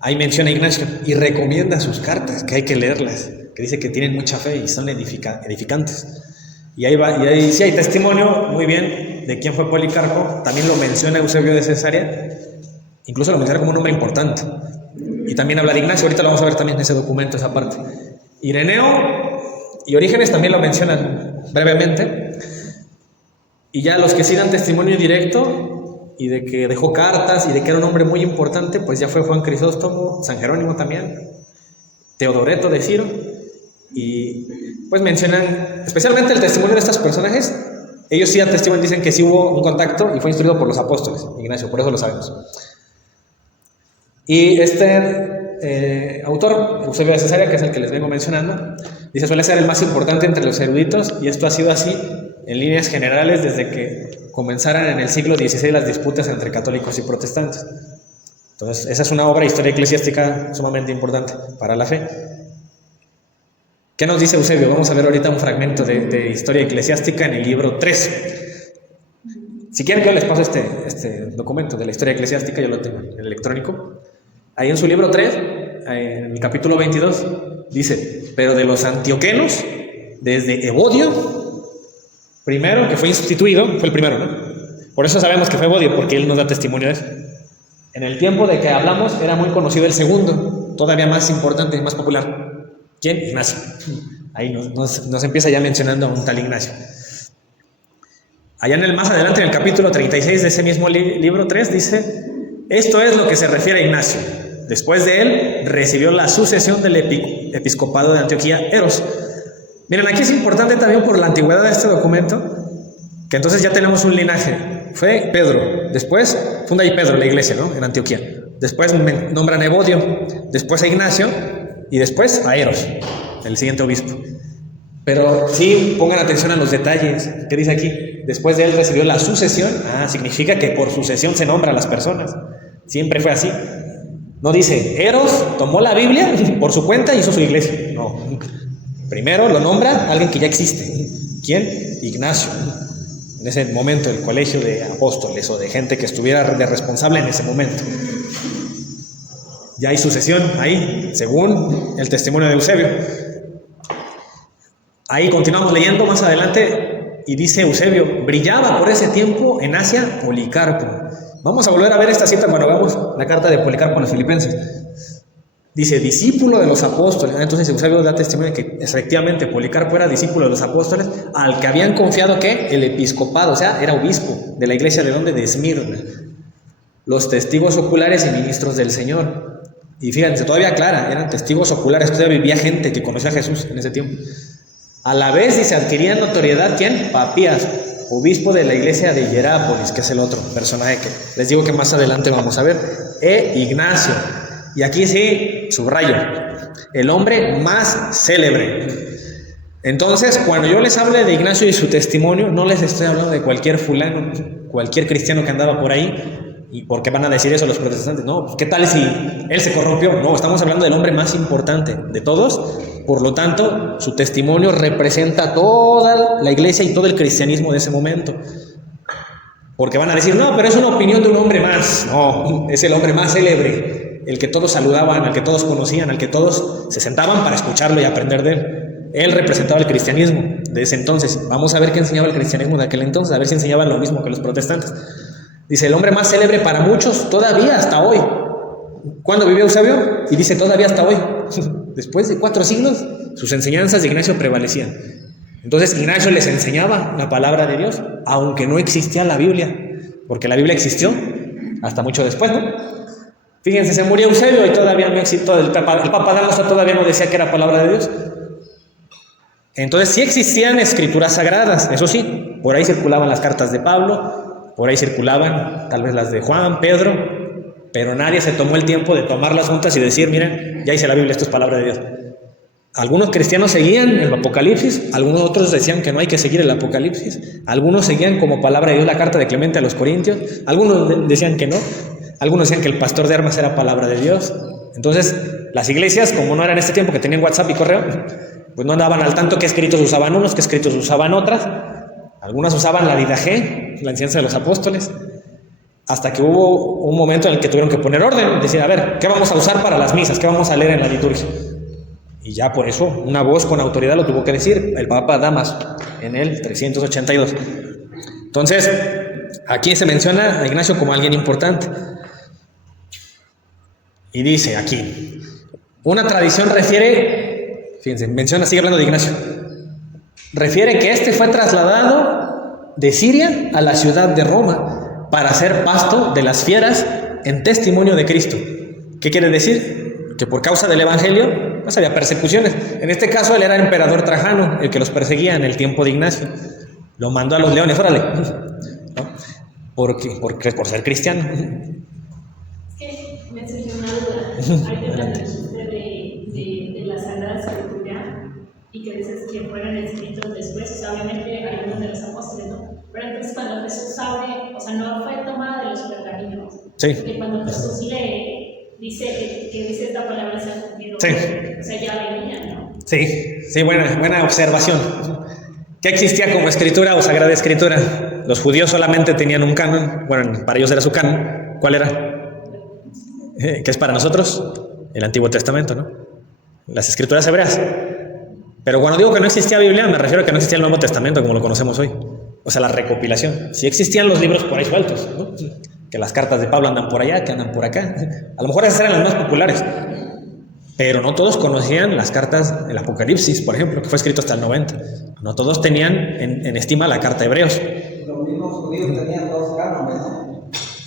Ahí menciona a Ignacio y recomienda sus cartas, que hay que leerlas, que dice que tienen mucha fe y son edificantes. Y ahí sí hay testimonio muy bien de quién fue Policarpo. También lo menciona Eusebio de Cesarea, incluso lo menciona como un hombre importante. Y también habla de Ignacio, ahorita lo vamos a ver también en ese documento, esa parte. Ireneo y Orígenes también lo mencionan brevemente. Y ya los que sí dan testimonio directo y de que dejó cartas y de que era un hombre muy importante, pues ya fue Juan Crisóstomo, San Jerónimo también, Teodoreto de Ciro. Y pues mencionan especialmente el testimonio de estos personajes. Ellos sí atestiguan, dicen que sí hubo un contacto y fue instruido por los apóstoles, Ignacio, por eso lo sabemos. Y este autor, Eusebio de Cesarea, que es el que les vengo mencionando, dice suele ser el más importante entre los eruditos, y esto ha sido así en líneas generales desde que comenzaran en el siglo XVI las disputas entre católicos y protestantes. Entonces, esa es una obra de historia eclesiástica sumamente importante para la fe. ¿Qué nos dice Eusebio? Vamos a ver ahorita un fragmento de historia eclesiástica en el libro 3. Si quieren que yo les paso este documento de la historia eclesiástica, yo lo tengo en el electrónico. Ahí en su libro 3, en el capítulo 22, dice: pero de los antioquenos, desde Evodio, primero, que fue instituido, fue el primero, ¿no? Por eso sabemos que fue Evodio, porque él nos da testimonio de eso. En el tiempo de que hablamos, era muy conocido el segundo, todavía más importante y más popular. ¿Quién? Ignacio. Ahí nos empieza ya mencionando a un tal Ignacio. Allá más adelante, en el capítulo 36 de ese mismo libro 3, dice: esto es lo que se refiere a Ignacio. Después de él, recibió la sucesión del episcopado de Antioquía, Eros. Miren, aquí es importante también por la antigüedad de este documento, que entonces ya tenemos un linaje. Fue Pedro, después funda ahí Pedro la iglesia, ¿no? En Antioquía. Después nombran a Evodio, después a Ignacio y después a Eros, el siguiente obispo. Pero sí, pongan atención a los detalles. ¿Qué dice aquí? Después de él recibió la sucesión. Significa que por sucesión se nombra a las personas. Siempre fue así. No dice, Eros tomó la Biblia por su cuenta y hizo su iglesia. No. Primero lo nombra alguien que ya existe. ¿Quién? Ignacio. En ese momento, el colegio de apóstoles o de gente que estuviera de responsable en ese momento. Ya hay sucesión ahí, según el testimonio de Eusebio. Ahí continuamos leyendo más adelante y dice Eusebio: brillaba por ese tiempo en Asia Policarpo. Vamos a volver a ver esta cita cuando hagamos la carta de Policarpo a los filipenses. Dice, discípulo de los apóstoles. Entonces Eusebio da testimonio de que efectivamente Policarpo era discípulo de los apóstoles, al que habían confiado que el episcopado, o sea, era obispo de la iglesia de donde, de Esmirna, los testigos oculares y ministros del Señor. Y fíjense, todavía aclara, eran testigos oculares, todavía vivía gente que conocía a Jesús en ese tiempo. A la vez, dice, adquiría notoriedad, ¿quién? Papías, obispo de la iglesia de Hierápolis, que es el otro personaje que les digo que más adelante vamos a ver, Ignacio. Y aquí sí, subrayo, el hombre más célebre. Entonces, cuando yo les hable de Ignacio y su testimonio, no les estoy hablando de cualquier fulano, cualquier cristiano que andaba por ahí. ¿Y por qué van a decir eso los protestantes? No, pues, ¿qué tal si él se corrompió? No, estamos hablando del hombre más importante de todos. Por lo tanto, su testimonio representa toda la iglesia y todo el cristianismo de ese momento. Porque van a decir, no, pero es una opinión de un hombre más. No, es el hombre más célebre, el que todos saludaban, al que todos conocían, al que todos se sentaban para escucharlo y aprender de él. Él representaba el cristianismo de ese entonces. Vamos a ver qué enseñaba el cristianismo de aquel entonces, a ver si enseñaban lo mismo que los protestantes. Dice, el hombre más célebre para muchos todavía hasta hoy. ¿Cuándo vivió Eusebio? Y dice, todavía hasta hoy. Después de 4 siglos, sus enseñanzas de Ignacio prevalecían. Entonces Ignacio les enseñaba la palabra de Dios, aunque no existía la Biblia, porque la Biblia existió hasta mucho después, ¿no? Fíjense, se murió Eusebio y todavía no existió, el Papa Damaso todavía no decía que era palabra de Dios. Entonces sí existían escrituras sagradas, eso sí, por ahí circulaban las cartas de Pablo, por ahí circulaban tal vez las de Juan, Pedro, pero nadie se tomó el tiempo de tomarlas juntas y decir, miren, ya hice la Biblia, esto es palabra de Dios. Algunos cristianos seguían el Apocalipsis, algunos otros decían que no hay que seguir el Apocalipsis, algunos seguían como palabra de Dios la carta de Clemente a los Corintios, algunos decían que no, algunos decían que el pastor de armas era palabra de Dios. Entonces, las iglesias, como no eran en este tiempo que tenían WhatsApp y correo, pues no andaban al tanto qué escritos usaban unos, qué escritos usaban otras. Algunas usaban la Didache, la enseñanza de los apóstoles, hasta que hubo un momento en el que tuvieron que poner orden, decir, a ver, ¿qué vamos a usar para las misas? ¿Qué vamos a leer en la liturgia? Y ya por eso, una voz con autoridad lo tuvo que decir el Papa Damaso en el 382. Entonces, aquí se menciona a Ignacio como alguien importante. Y dice aquí, una tradición refiere, fíjense, menciona, sigue hablando de Ignacio, refiere que este fue trasladado de Siria a la ciudad de Roma para ser pasto de las fieras en testimonio de Cristo. ¿Qué quiere decir? Que por causa del Evangelio, pues había persecuciones. En este caso, él era el emperador Trajano, el que los perseguía en el tiempo de Ignacio. Lo mandó a los leones, órale, ¿no? Por ser cristiano. Me surgió una duda. Ahorita hablaste de la Sagrada Escritura y que dices que fueron escritos después, o sea, obviamente algunos de los apóstoles, ¿no? Pero entonces cuando Jesús abre, o sea, no fue tomada de los pergaminos. Sí. Porque cuando Jesús lee, dice que dice esta palabra se ha cumplido. Sí. O sea, ya venía, ¿no? Sí, buena observación. ¿Qué existía como escritura o sagrada escritura? Los judíos solamente tenían un canon, bueno, para ellos era su canon. ¿Cuál era? ¿Qué es para nosotros? El Antiguo Testamento, ¿no? Las escrituras hebreas. Pero cuando digo que no existía Biblia, me refiero a que no existía el Nuevo Testamento como lo conocemos hoy. O sea, la recopilación. Sí existían los libros por ahí sueltos, ¿no? Que las cartas de Pablo andan por allá, que andan por acá. A lo mejor esas eran las más populares. Pero no todos conocían las cartas del Apocalipsis, por ejemplo, que fue escrito hasta el 90. No todos tenían en estima la carta de Hebreos. Los mismos judíos tenían 2 cánones, ¿no?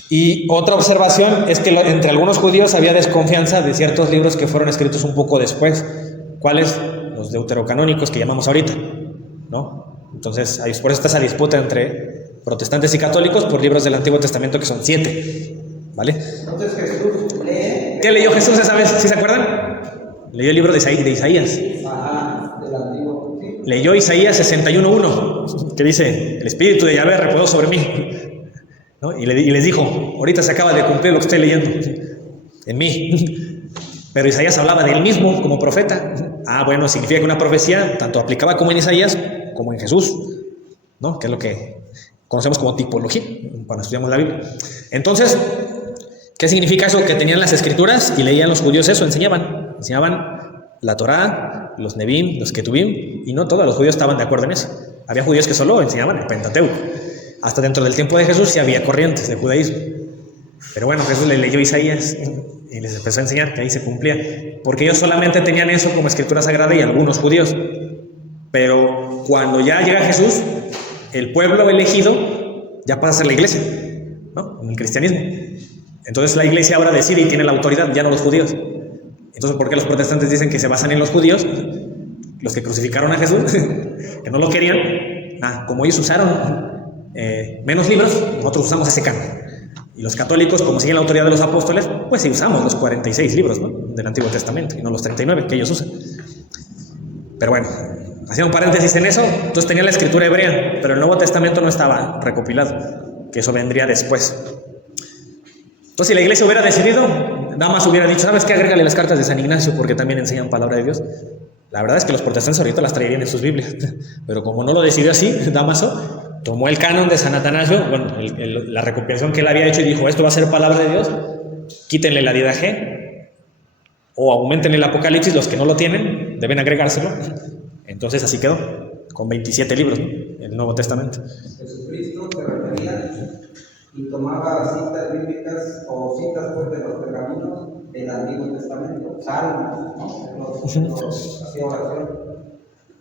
Y otra observación es que entre algunos judíos había desconfianza de ciertos libros que fueron escritos un poco después. ¿Cuáles? Los deuterocanónicos que llamamos ahorita, ¿no? Entonces, por eso está esa disputa entre protestantes y católicos por libros del Antiguo Testamento que son 7, ¿vale? Entonces Jesús lee. ¿Qué leyó Jesús esa vez? ¿Sí se acuerdan? Leyó el libro de Isaías. Ajá, del Antiguo. Sí. Leyó Isaías 61:1, que dice, el Espíritu de Yahvé reposó sobre mí, ¿no? Y les dijo, ahorita se acaba de cumplir lo que estoy leyendo en mí. Pero Isaías hablaba de él mismo como profeta. Bueno, significa que una profecía tanto aplicaba como en Isaías como en Jesús, ¿no? Que es lo que conocemos como tipología cuando estudiamos la Biblia. Entonces, ¿qué significa eso? Que tenían las escrituras y leían los judíos eso, enseñaban la Torá, los Nebim, los Ketubim, y no todos los judíos estaban de acuerdo en eso. Había judíos que solo enseñaban el Pentateuco. Hasta dentro del tiempo de Jesús sí había corrientes de judaísmo. Pero bueno, Jesús le leyó Isaías y les empezó a enseñar que ahí se cumplía. Porque ellos solamente tenían eso como escritura sagrada y algunos judíos. Pero cuando ya llega Jesús, el pueblo elegido ya pasa a ser la iglesia, ¿no? En el cristianismo. Entonces la iglesia ahora decide y tiene la autoridad, ya no los judíos. Entonces, ¿por qué los protestantes dicen que se basan en los judíos? Los que crucificaron a Jesús, que no lo querían. Como ellos usaron menos libros, nosotros usamos ese canon. Y los católicos, como siguen la autoridad de los apóstoles, pues sí usamos los 46 libros, ¿no? Del Antiguo Testamento, y no los 39 que ellos usan. Pero bueno, haciendo un paréntesis en eso, entonces tenía la escritura hebrea, pero el Nuevo Testamento no estaba recopilado, que eso vendría después. Entonces, si la iglesia hubiera decidido, Damaso hubiera dicho, ¿sabes qué? Agrégale las cartas de San Ignacio porque también enseñan palabra de Dios. La verdad es que los protestantes ahorita las traerían en sus Biblias, pero como no lo decidió así, Damaso tomó el canon de San Atanasio, bueno, la recopilación que él había hecho y dijo, esto va a ser palabra de Dios, quítenle la Didache o aumentenle el Apocalipsis, los que no lo tienen, deben agregárselo, Entonces así quedó, con 27 libros, ¿no? El Nuevo Testamento. Jesucristo se refería y tomaba citas bíblicas o citas pues, de los pergaminos del Antiguo Testamento, salmos, ¿no? Hacía oración.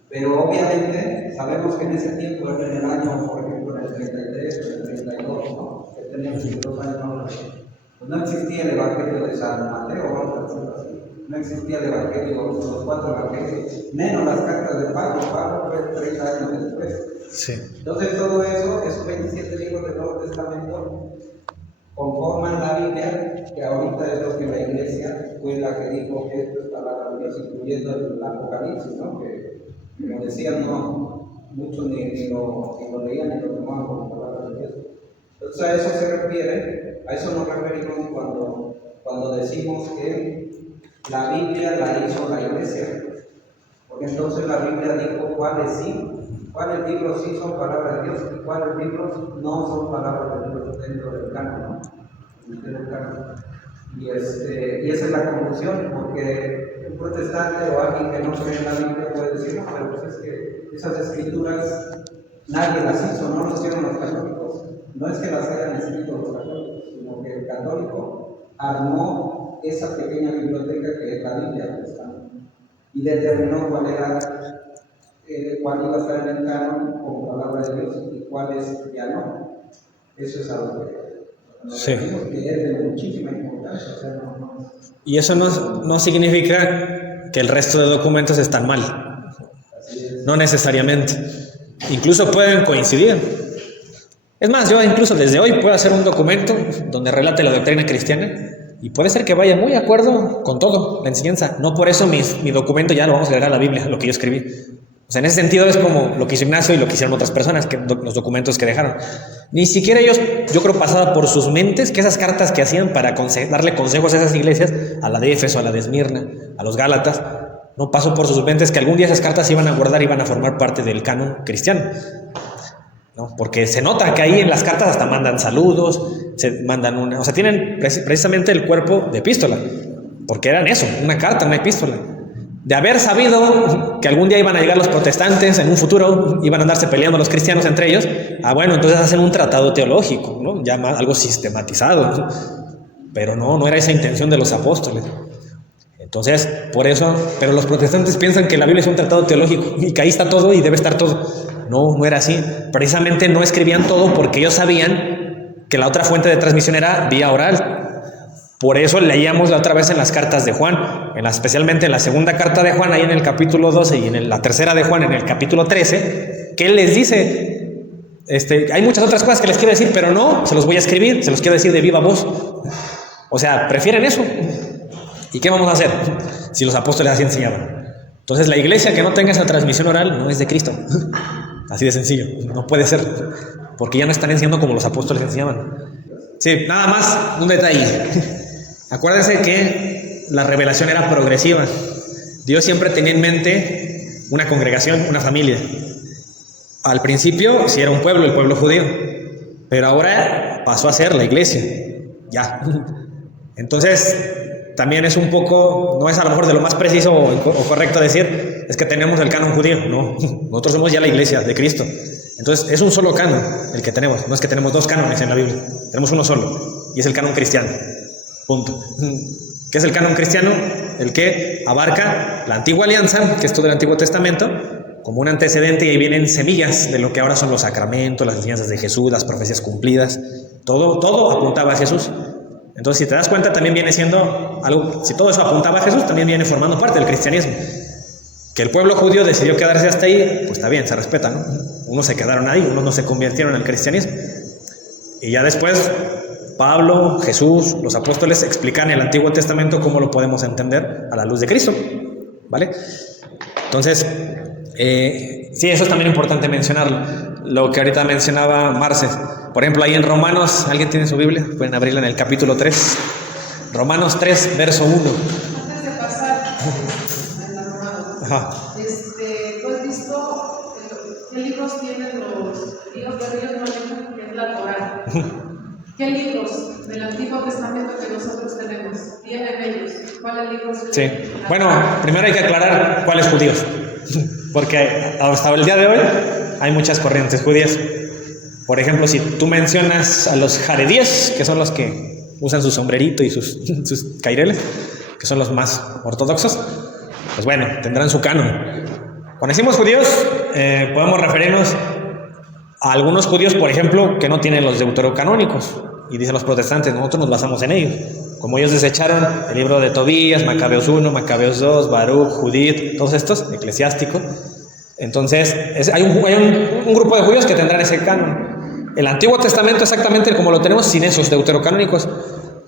Pero obviamente sabemos que en ese tiempo, en el año, por ejemplo, en el 33, en el 32, ¿no? Que tenía 22 años, pues no existía el Evangelio de San Mateo, vamos a decirlo así. No existía el Evangelio, los 4 Evangelios, menos las cartas de Pablo. Pablo fue 30 años después. Sí. Entonces todo eso, esos 27 libros del Nuevo Testamento, conforman la Biblia, que ahorita es lo que la Iglesia fue la que dijo que esto es palabra de Dios, incluyendo el Apocalipsis, ¿no? Que, como decían, no, muchos ni lo leían ni lo tomaban como palabra de Dios. Entonces a eso se refiere, a eso nos referimos cuando decimos que la Biblia la hizo la Iglesia. Porque entonces la Biblia dijo cuáles sí, cuáles libros sí son palabras de Dios y cuáles libros no son palabras de Dios dentro del canon, ¿no? Y esa es la conclusión, porque un protestante o alguien que no cree en la Biblia puede decir, no, pero pues es que esas escrituras nadie las hizo, no las hicieron los católicos. No es que las hayan escrito los católicos, sino que el católico armó esa pequeña biblioteca que es la Biblia, y determinó cuál iba a estar en el canon como palabra de Dios y cuáles ya no. Eso es algo que es de muchísima importancia. O sea, no. Y eso no significa que el resto de documentos están mal. No necesariamente. Incluso pueden coincidir. Es más, yo incluso desde hoy puedo hacer un documento donde relate la doctrina cristiana y puede ser que vaya muy de acuerdo con todo, la enseñanza. No por eso mi documento ya lo vamos a leer a la Biblia, lo que yo escribí. O sea, en ese sentido es como lo que hizo Ignacio y lo que hicieron otras personas, los documentos que dejaron. Ni siquiera ellos, yo creo, pasaba por sus mentes que esas cartas que hacían para darle consejos a esas iglesias, a la de Éfeso, a la de Esmirna, a los Gálatas, no pasó por sus mentes que algún día esas cartas se iban a guardar y iban a formar parte del canon cristiano. ¿No? Porque se nota que ahí en las cartas hasta mandan saludos, se mandan o sea, tienen precisamente el cuerpo de epístola, porque eran eso, una carta, una epístola. De haber sabido que algún día iban a llegar los protestantes, en un futuro iban a andarse peleando los cristianos entre ellos, bueno, entonces hacen un tratado teológico, ¿no? Ya más, algo sistematizado, ¿no? Pero no era esa intención de los apóstoles. Entonces, por eso, pero los protestantes piensan que la Biblia es un tratado teológico y que ahí está todo y debe estar todo. No era así. Precisamente no escribían todo porque ellos sabían que la otra fuente de transmisión era vía oral. Por eso leíamos la otra vez en las cartas de Juan, especialmente en la segunda carta de Juan, ahí en el capítulo 12 y en la tercera de Juan, en el capítulo 13, que él les dice, hay muchas otras cosas que les quiero decir, pero no, se los voy a escribir, se los quiero decir de viva voz. O sea, prefieren eso. ¿Y qué vamos a hacer si los apóstoles así enseñaban? Entonces la iglesia que no tenga esa transmisión oral no es de Cristo. Así de sencillo, no puede ser, porque ya no están enseñando como los apóstoles enseñaban. Sí, nada más, un detalle. Acuérdense que la revelación era progresiva. Dios siempre tenía en mente una congregación, una familia. Al principio sí era un pueblo, el pueblo judío, pero ahora pasó a ser la iglesia. Ya. Entonces, también es un poco, no es a lo mejor de lo más preciso o correcto decir, es que tenemos el canon judío. No, nosotros somos ya la iglesia de Cristo. Entonces, es un solo canon el que tenemos. No es que tenemos 2 cánones en la Biblia, tenemos uno solo, y es el canon cristiano. Punto. ¿Qué es el canon cristiano? El que abarca la antigua alianza, que es todo el Antiguo Testamento, como un antecedente, y ahí vienen semillas de lo que ahora son los sacramentos, las enseñanzas de Jesús, las profecías cumplidas. Todo apuntaba a Jesús. Entonces, si te das cuenta, también viene siendo algo, si todo eso apuntaba a Jesús, también viene formando parte del cristianismo. Que el pueblo judío decidió quedarse hasta ahí, pues está bien, se respeta, ¿no? Unos se quedaron ahí, unos no se convirtieron en el cristianismo. Y ya después, Pablo, Jesús, los apóstoles explican en el Antiguo Testamento cómo lo podemos entender a la luz de Cristo, ¿vale? Entonces, sí, eso es también importante mencionarlo. Lo que ahorita mencionaba Marce. Por ejemplo, ahí en Romanos, ¿alguien tiene su Biblia? Pueden abrirla en el capítulo 3. Romanos 3, verso 1. Antes de pasar en la Romanos, Ajá. ¿tú has visto qué libros tienen los libros que ellos manejan, que es la Torá? ¿Qué libros del Antiguo Testamento que nosotros tenemos tienen ellos? ¿Cuáles libros? Sí. Bueno, primero hay que aclarar cuáles judíos. Porque hasta el día de hoy hay muchas corrientes judías. Por ejemplo, si tú mencionas a los jaredíes, que son los que usan su sombrerito y sus caireles, que son los más ortodoxos, pues bueno, tendrán su canon. Cuando decimos judíos, podemos referirnos a algunos judíos, por ejemplo, que no tienen los deuterocanónicos. Y dicen los protestantes, nosotros nos basamos en ellos. Como ellos desecharon el libro de Tobías, Macabeos 1, Macabeos 2, Baruch, Judith, todos estos, eclesiástico. Entonces, hay un grupo de judíos que tendrán ese canon. El Antiguo Testamento exactamente como lo tenemos sin esos deuterocanónicos.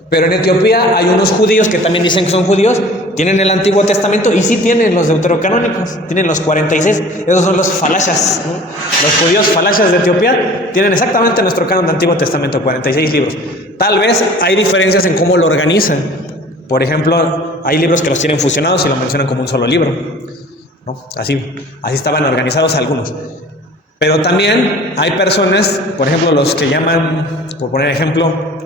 Pero en Etiopía hay unos judíos que también dicen que son judíos, tienen el Antiguo Testamento y sí tienen los deuterocanónicos, tienen los 46, esos son los falashas, ¿no? Los judíos falashas de Etiopía tienen exactamente nuestro canon de Antiguo Testamento, 46 libros. Tal vez hay diferencias en cómo lo organizan. Por ejemplo, hay libros que los tienen fusionados y lo mencionan como un solo libro, ¿no? Así estaban organizados algunos. Pero también hay personas, por ejemplo, los que llaman, por poner ejemplo,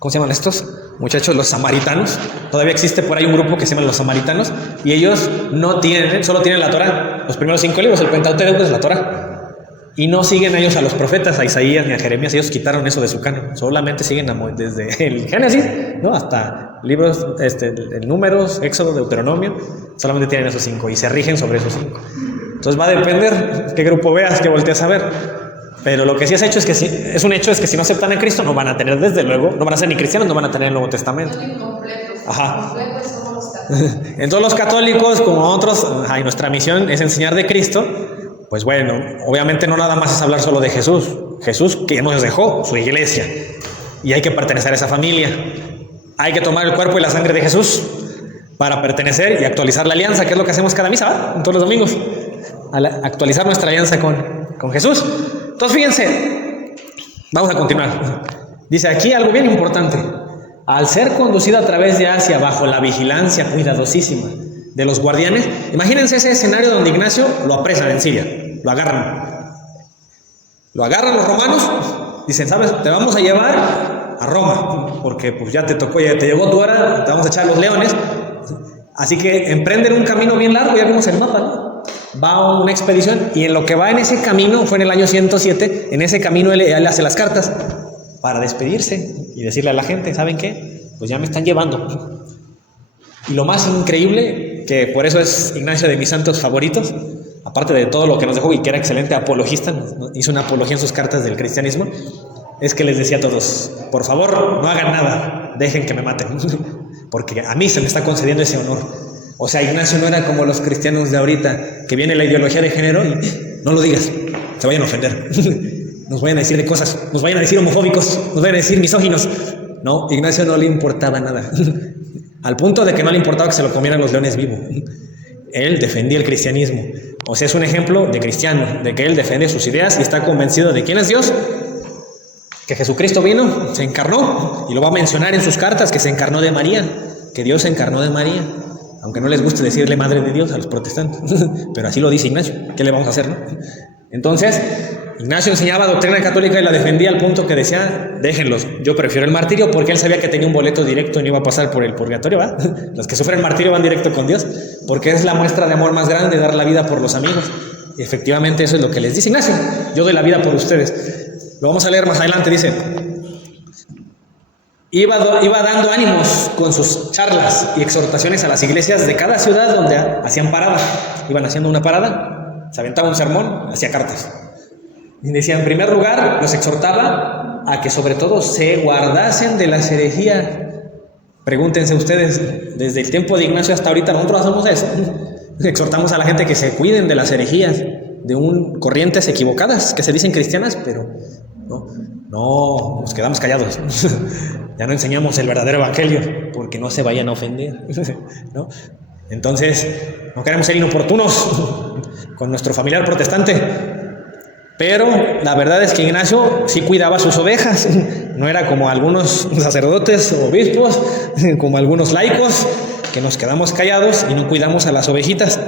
¿cómo se llaman estos muchachos? Los samaritanos. Todavía existe por ahí un grupo que se llama los samaritanos y ellos no tienen, solo tienen la Torá, los primeros 5 libros, el Pentateuco es la Torá. Y no siguen ellos a los profetas, a Isaías ni a Jeremías, ellos quitaron eso de su canon. Solamente siguen desde el Génesis, ¿no? Hasta libros, el Números, Éxodo, Deuteronomio, solamente tienen esos 5 y se rigen sobre esos 5. Entonces va a depender qué grupo veas, qué volteas a ver. Pero lo que sí es hecho es que si no aceptan a Cristo, no van a tener, desde luego, no van a ser ni cristianos, no van a tener el Nuevo Testamento. Son incompletos. Ajá. Incompletos somos los católicos. Entonces los católicos, como otros, y nuestra misión es enseñar de Cristo. Pues bueno, obviamente no nada más es hablar solo de Jesús. Jesús que nos dejó, su iglesia. Y hay que pertenecer a esa familia. Hay que tomar el cuerpo y la sangre de Jesús para pertenecer y actualizar la alianza, que es lo que hacemos cada misa, ¿verdad? Todos los domingos. Actualizar nuestra alianza con Jesús. Entonces fíjense, vamos a continuar. Dice aquí algo bien importante. Al ser conducido a través de Asia bajo la vigilancia cuidadosísima de los guardianes, imagínense ese escenario donde Ignacio lo apresan en Siria, lo agarran los romanos, dicen, ¿sabes? Te vamos a llevar a Roma, porque pues ya te tocó, ya te llegó tu hora, te vamos a echar los leones. Así que emprenden un camino bien largo, ya vimos el mapa, ¿no? Va a una expedición y en lo que va en ese camino, fue en el año 107, en ese camino él hace las cartas para despedirse y decirle a la gente, ¿saben qué? Pues ya me están llevando. Y lo más increíble, que por eso es Ignacio de mis santos favoritos, aparte de todo lo que nos dejó y que era excelente apologista, hizo una apología en sus cartas del cristianismo, es que les decía a todos, por favor, no hagan nada, dejen que me maten, porque a mí se me está concediendo ese honor. O sea, Ignacio no era como los cristianos de ahorita, que viene la ideología de género y no lo digas, se vayan a ofender, nos vayan a decir de cosas, nos vayan a decir homofóbicos, nos vayan a decir misóginos. No, Ignacio no le importaba nada, al punto de que no le importaba que se lo comieran los leones vivos. Él defendía el cristianismo. O sea, es un ejemplo de cristiano, de que él defiende sus ideas y está convencido de quién es Dios, que Jesucristo vino, se encarnó, y lo va a mencionar en sus cartas, que se encarnó de María, que Dios se encarnó de María, aunque no les guste decirle madre de Dios a los protestantes, pero así lo dice Ignacio, ¿qué le vamos a hacer, no? Entonces, Ignacio enseñaba doctrina católica y la defendía al punto que decía, déjenlos, yo prefiero el martirio, porque él sabía que tenía un boleto directo y no iba a pasar por el purgatorio, ¿va? Los que sufren martirio van directo con Dios, porque es la muestra de amor más grande, dar la vida por los amigos. Y efectivamente eso es lo que les dice Ignacio, yo doy la vida por ustedes. Lo vamos a leer más adelante, dice, iba dando ánimos con sus charlas y exhortaciones a las iglesias de cada ciudad donde hacían parada. Iban haciendo una parada, se aventaba un sermón, hacía cartas. Y decía, en primer lugar, los exhortaba a que sobre todo se guardasen de las herejías. Pregúntense ustedes, desde el tiempo de Ignacio hasta ahorita nosotros hacemos eso. Exhortamos a la gente que se cuiden de las herejías, de corrientes equivocadas que se dicen cristianas, pero no, nos quedamos callados. Ya no enseñamos el verdadero evangelio porque no se vayan a ofender, ¿no? Entonces, no queremos ser inoportunos con nuestro familiar protestante. Pero la verdad es que Ignacio sí cuidaba sus ovejas, no era como algunos sacerdotes o obispos, como algunos laicos, que nos quedamos callados y no cuidamos a las ovejitas,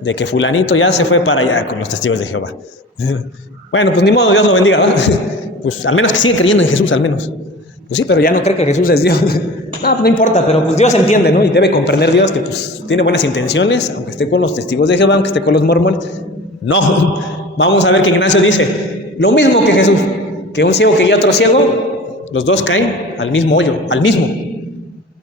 de que fulanito ya se fue para allá con los testigos de Jehová. Bueno, pues ni modo, Dios lo bendiga, ¿verdad? Pues al menos que sigue creyendo en Jesús, al menos. Pues sí, pero ya no cree que Jesús es Dios. No, no importa, pero pues Dios entiende, ¿no? Y debe comprender Dios que pues tiene buenas intenciones, aunque esté con los testigos de Jehová, aunque esté con los mormones. No, vamos a ver que Ignacio dice lo mismo que Jesús, que un ciego que guía a otro ciego, los dos caen al mismo hoyo, al mismo.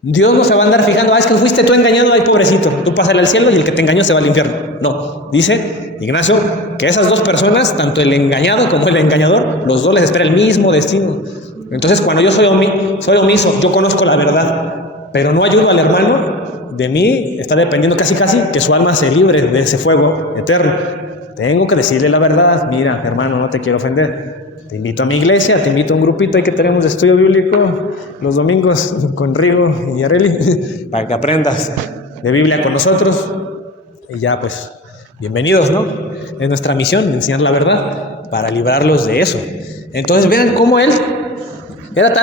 Dios no se va a andar fijando, es que fuiste tú engañado, ay pobrecito, tú pásale al cielo y el que te engañó se va al infierno. No, dice Ignacio que esas dos personas, tanto el engañado como el engañador, los dos les espera el mismo destino. Entonces cuando yo soy omiso, yo conozco la verdad, pero no ayudo al hermano, de mí está dependiendo casi que su alma se libre de ese fuego eterno. Tengo que decirle la verdad, mira hermano, no te quiero ofender, te invito a mi iglesia, te invito a un grupito ahí que tenemos de estudio bíblico los domingos con Rigo y Areli, para que aprendas de Biblia con nosotros, y ya pues, bienvenidos, ¿no? Es nuestra misión, enseñar la verdad, para librarlos de eso. Entonces vean cómo él era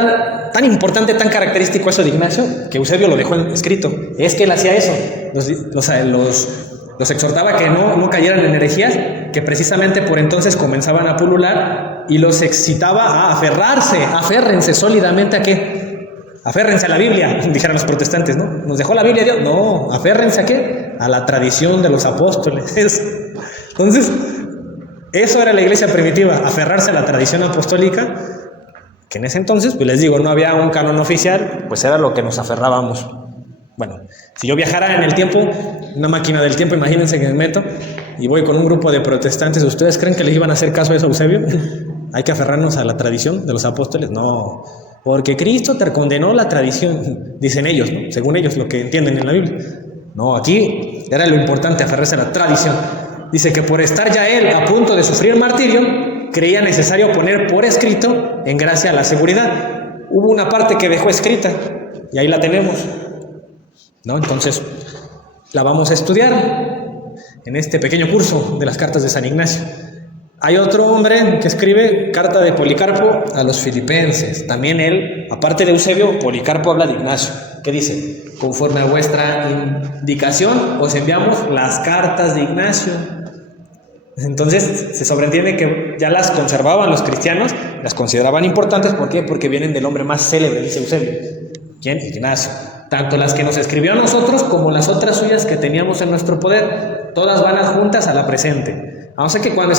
tan importante, tan característico eso de Ignacio, que Eusebio lo dejó escrito. Es que él hacía eso, los exhortaba que no cayeran en herejías, que precisamente por entonces comenzaban a pulular, y los excitaba a aferrarse, aférrense sólidamente a ¿qué? Aférrense a la Biblia, dijeron los protestantes, ¿no? ¿Nos dejó la Biblia Dios? No, aférrense a ¿qué? A la tradición de los apóstoles. Entonces, eso era la iglesia primitiva, aferrarse a la tradición apostólica, que en ese entonces, pues les digo, no había un canon oficial, pues era lo que nos aferrábamos. Bueno, si yo viajara en el tiempo, una máquina del tiempo, imagínense que me meto y voy con un grupo de protestantes, ¿ustedes creen que les iban a hacer caso a eso, Eusebio? ¿Hay que aferrarnos a la tradición de los apóstoles? No, porque Cristo te condenó la tradición, dicen ellos, ¿no? Según ellos, lo que entienden en la Biblia. No, aquí era lo importante, aferrarse a la tradición. Dice que por estar ya él a punto de sufrir martirio, creía necesario poner por escrito en gracia a la seguridad. Hubo una parte que dejó escrita y ahí la tenemos, ¿no? Entonces la vamos a estudiar en este pequeño curso de las cartas de San Ignacio. Hay otro hombre que escribe carta de Policarpo a los filipenses. También él, aparte de Eusebio, Policarpo habla de Ignacio. ¿Qué dice? Conforme a vuestra indicación os enviamos las cartas de Ignacio. Entonces se sobreentiende que ya las conservaban los cristianos, las consideraban importantes. ¿Por qué? Porque vienen del hombre más célebre, dice Eusebio. ¿Quién? Ignacio. Tanto las que nos escribió a nosotros como las otras suyas que teníamos en nuestro poder, todas van adjuntas a la presente. O sea que cuando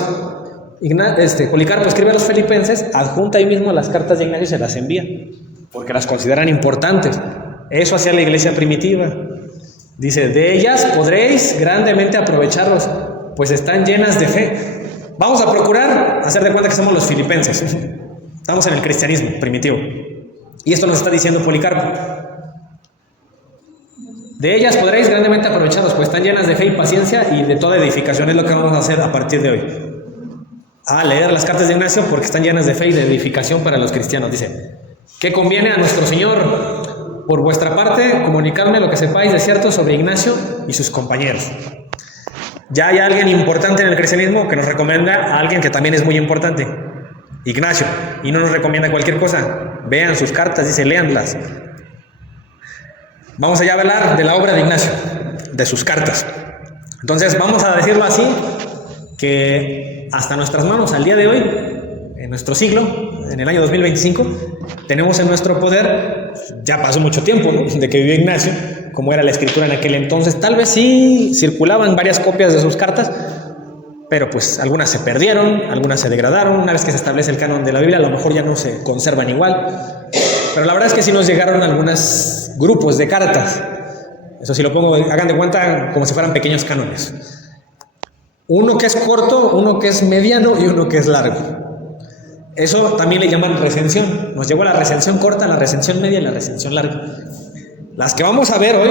Policarpo escribe a los filipenses, adjunta ahí mismo las cartas de Ignacio y se las envía, porque las consideran importantes. Eso hacía la iglesia primitiva. Dice, de ellas podréis grandemente aprovecharlos, pues están llenas de fe. Vamos a procurar hacer de cuenta que somos los filipenses. Estamos en el cristianismo primitivo. Y esto nos está diciendo Policarpo. De ellas podréis grandemente aprovecharlos, pues están llenas de fe y paciencia y de toda edificación. Es lo que vamos a hacer a partir de hoy. A leer las cartas de Ignacio porque están llenas de fe y de edificación para los cristianos. Dice, ¿qué conviene a nuestro Señor? Por vuestra parte, comunicarme lo que sepáis de cierto sobre Ignacio y sus compañeros. Ya hay alguien importante en el cristianismo que nos recomienda a alguien que también es muy importante, Ignacio, y no nos recomienda cualquier cosa. Vean sus cartas, dice, léanlas. Vamos allá a hablar de la obra de Ignacio, de sus cartas. Entonces vamos a decirlo así, que hasta nuestras manos al día de hoy, en nuestro siglo, en el año 2025, tenemos en nuestro poder, ya pasó mucho tiempo, ¿no?, de que vivió Ignacio, como era la escritura en aquel entonces. Tal vez sí circulaban varias copias de sus cartas, pero pues algunas se perdieron, algunas se degradaron. Una vez que se establece el canon de la Biblia, a lo mejor ya no se conservan igual, pero la verdad es que sí nos llegaron algunos grupos de cartas. Eso sí lo pongo, hagan de cuenta como si fueran pequeños cánones. Uno que es corto, uno que es mediano y uno que es largo. Eso también le llaman recensión. Nos llegó la recensión corta, la recensión media y la recensión larga. Las que vamos a ver hoy,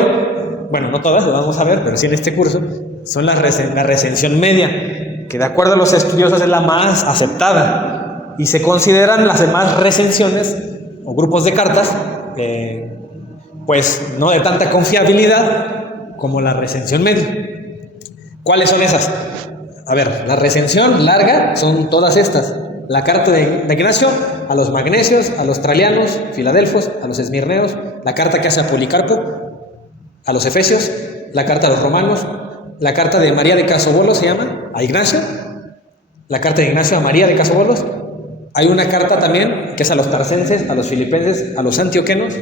bueno, no todas las vamos a ver, pero sí en este curso, son la recensión media, que de acuerdo a los estudiosos es la más aceptada, y se consideran las demás recensiones o grupos de cartas, pues no de tanta confiabilidad como la recensión media. ¿Cuáles son esas? A ver, la recensión larga son todas estas. La carta de Ignacio a los magnesios, a los tralianos, filadelfos, a los esmirneos, la carta que hace a Policarpo, a los efesios, la carta a los romanos, la carta de María de Casobolos se llama, a Ignacio, la carta de Ignacio a María de Casobolos, Hay una carta también que es a los tarsenses, a los filipenses, a los antioquenos,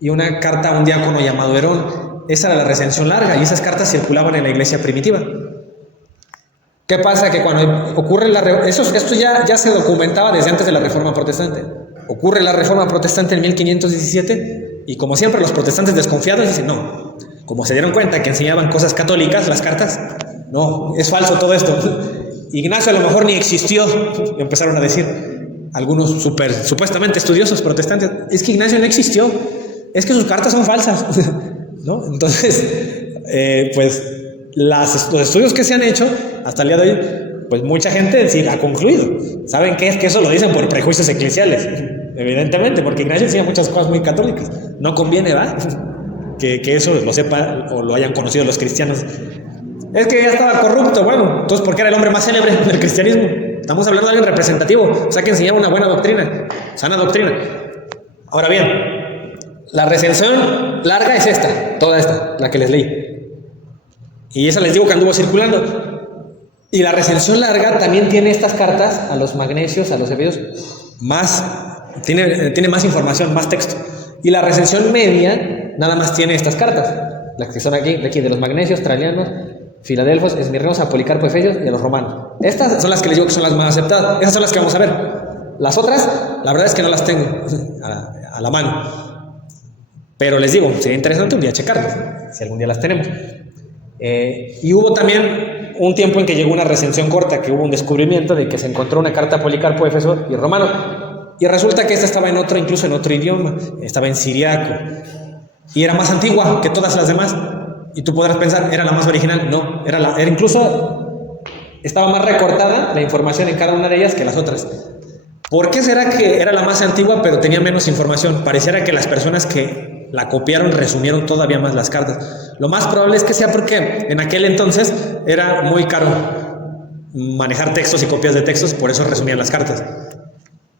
y una carta a un diácono llamado Herón. Esa era la recensión larga, y esas cartas circulaban en la iglesia primitiva. ¿Qué pasa? Que cuando ocurre esto ya se documentaba desde antes de la Reforma Protestante. Ocurre la Reforma Protestante en 1517, y como siempre los protestantes desconfiados dicen, no, como se dieron cuenta que enseñaban cosas católicas, las cartas, no, es falso todo esto. Ignacio a lo mejor ni existió, empezaron a decir algunos supuestamente estudiosos protestantes, es que Ignacio no existió, es que sus cartas son falsas, ¿no? Entonces, pues los estudios que se han hecho hasta el día de hoy, pues mucha gente sí ha concluido. ¿Saben qué es? Que eso lo dicen por prejuicios eclesiales, evidentemente, porque Ignacio enseña muchas cosas muy católicas. No conviene, ¿va? Que eso lo sepa o lo hayan conocido los cristianos. Es que ya estaba corrupto, bueno, entonces ¿por qué era el hombre más célebre del cristianismo? Estamos hablando de alguien representativo, o sea que enseñaba una buena doctrina, sana doctrina. Ahora bien, la recensión larga es esta, toda esta, la que les leí. Y esa les digo que anduvo circulando. Y la recensión larga también tiene estas cartas a los magnesios, a los efesios, tiene más información, más texto. Y la recensión media nada más tiene estas cartas, las que son aquí de los magnesios, traianos, filadelfos, esmirneos, a Policarpo, efesios y a los romanos. Estas son las que les digo que son las más aceptadas. Esas son las que vamos a ver. Las otras, la verdad es que no las tengo a la mano. Pero les digo, sería interesante un día checarlas, si algún día las tenemos. Y hubo también un tiempo en que llegó una recensión corta, que hubo un descubrimiento de que se encontró una carta a Policarpo, Éfeso y Romano. Y resulta que esta estaba incluso en otro idioma, estaba en siriaco. Y era más antigua que todas las demás. Y tú podrás pensar, ¿era la más original? No, era incluso estaba más recortada la información en cada una de ellas que las otras. ¿Por qué será que era la más antigua pero tenía menos información? Pareciera que las personas que la copiaron resumieron todavía más las cartas. Lo más probable es que sea porque en aquel entonces era muy caro manejar textos y copias de textos, por eso resumían las cartas.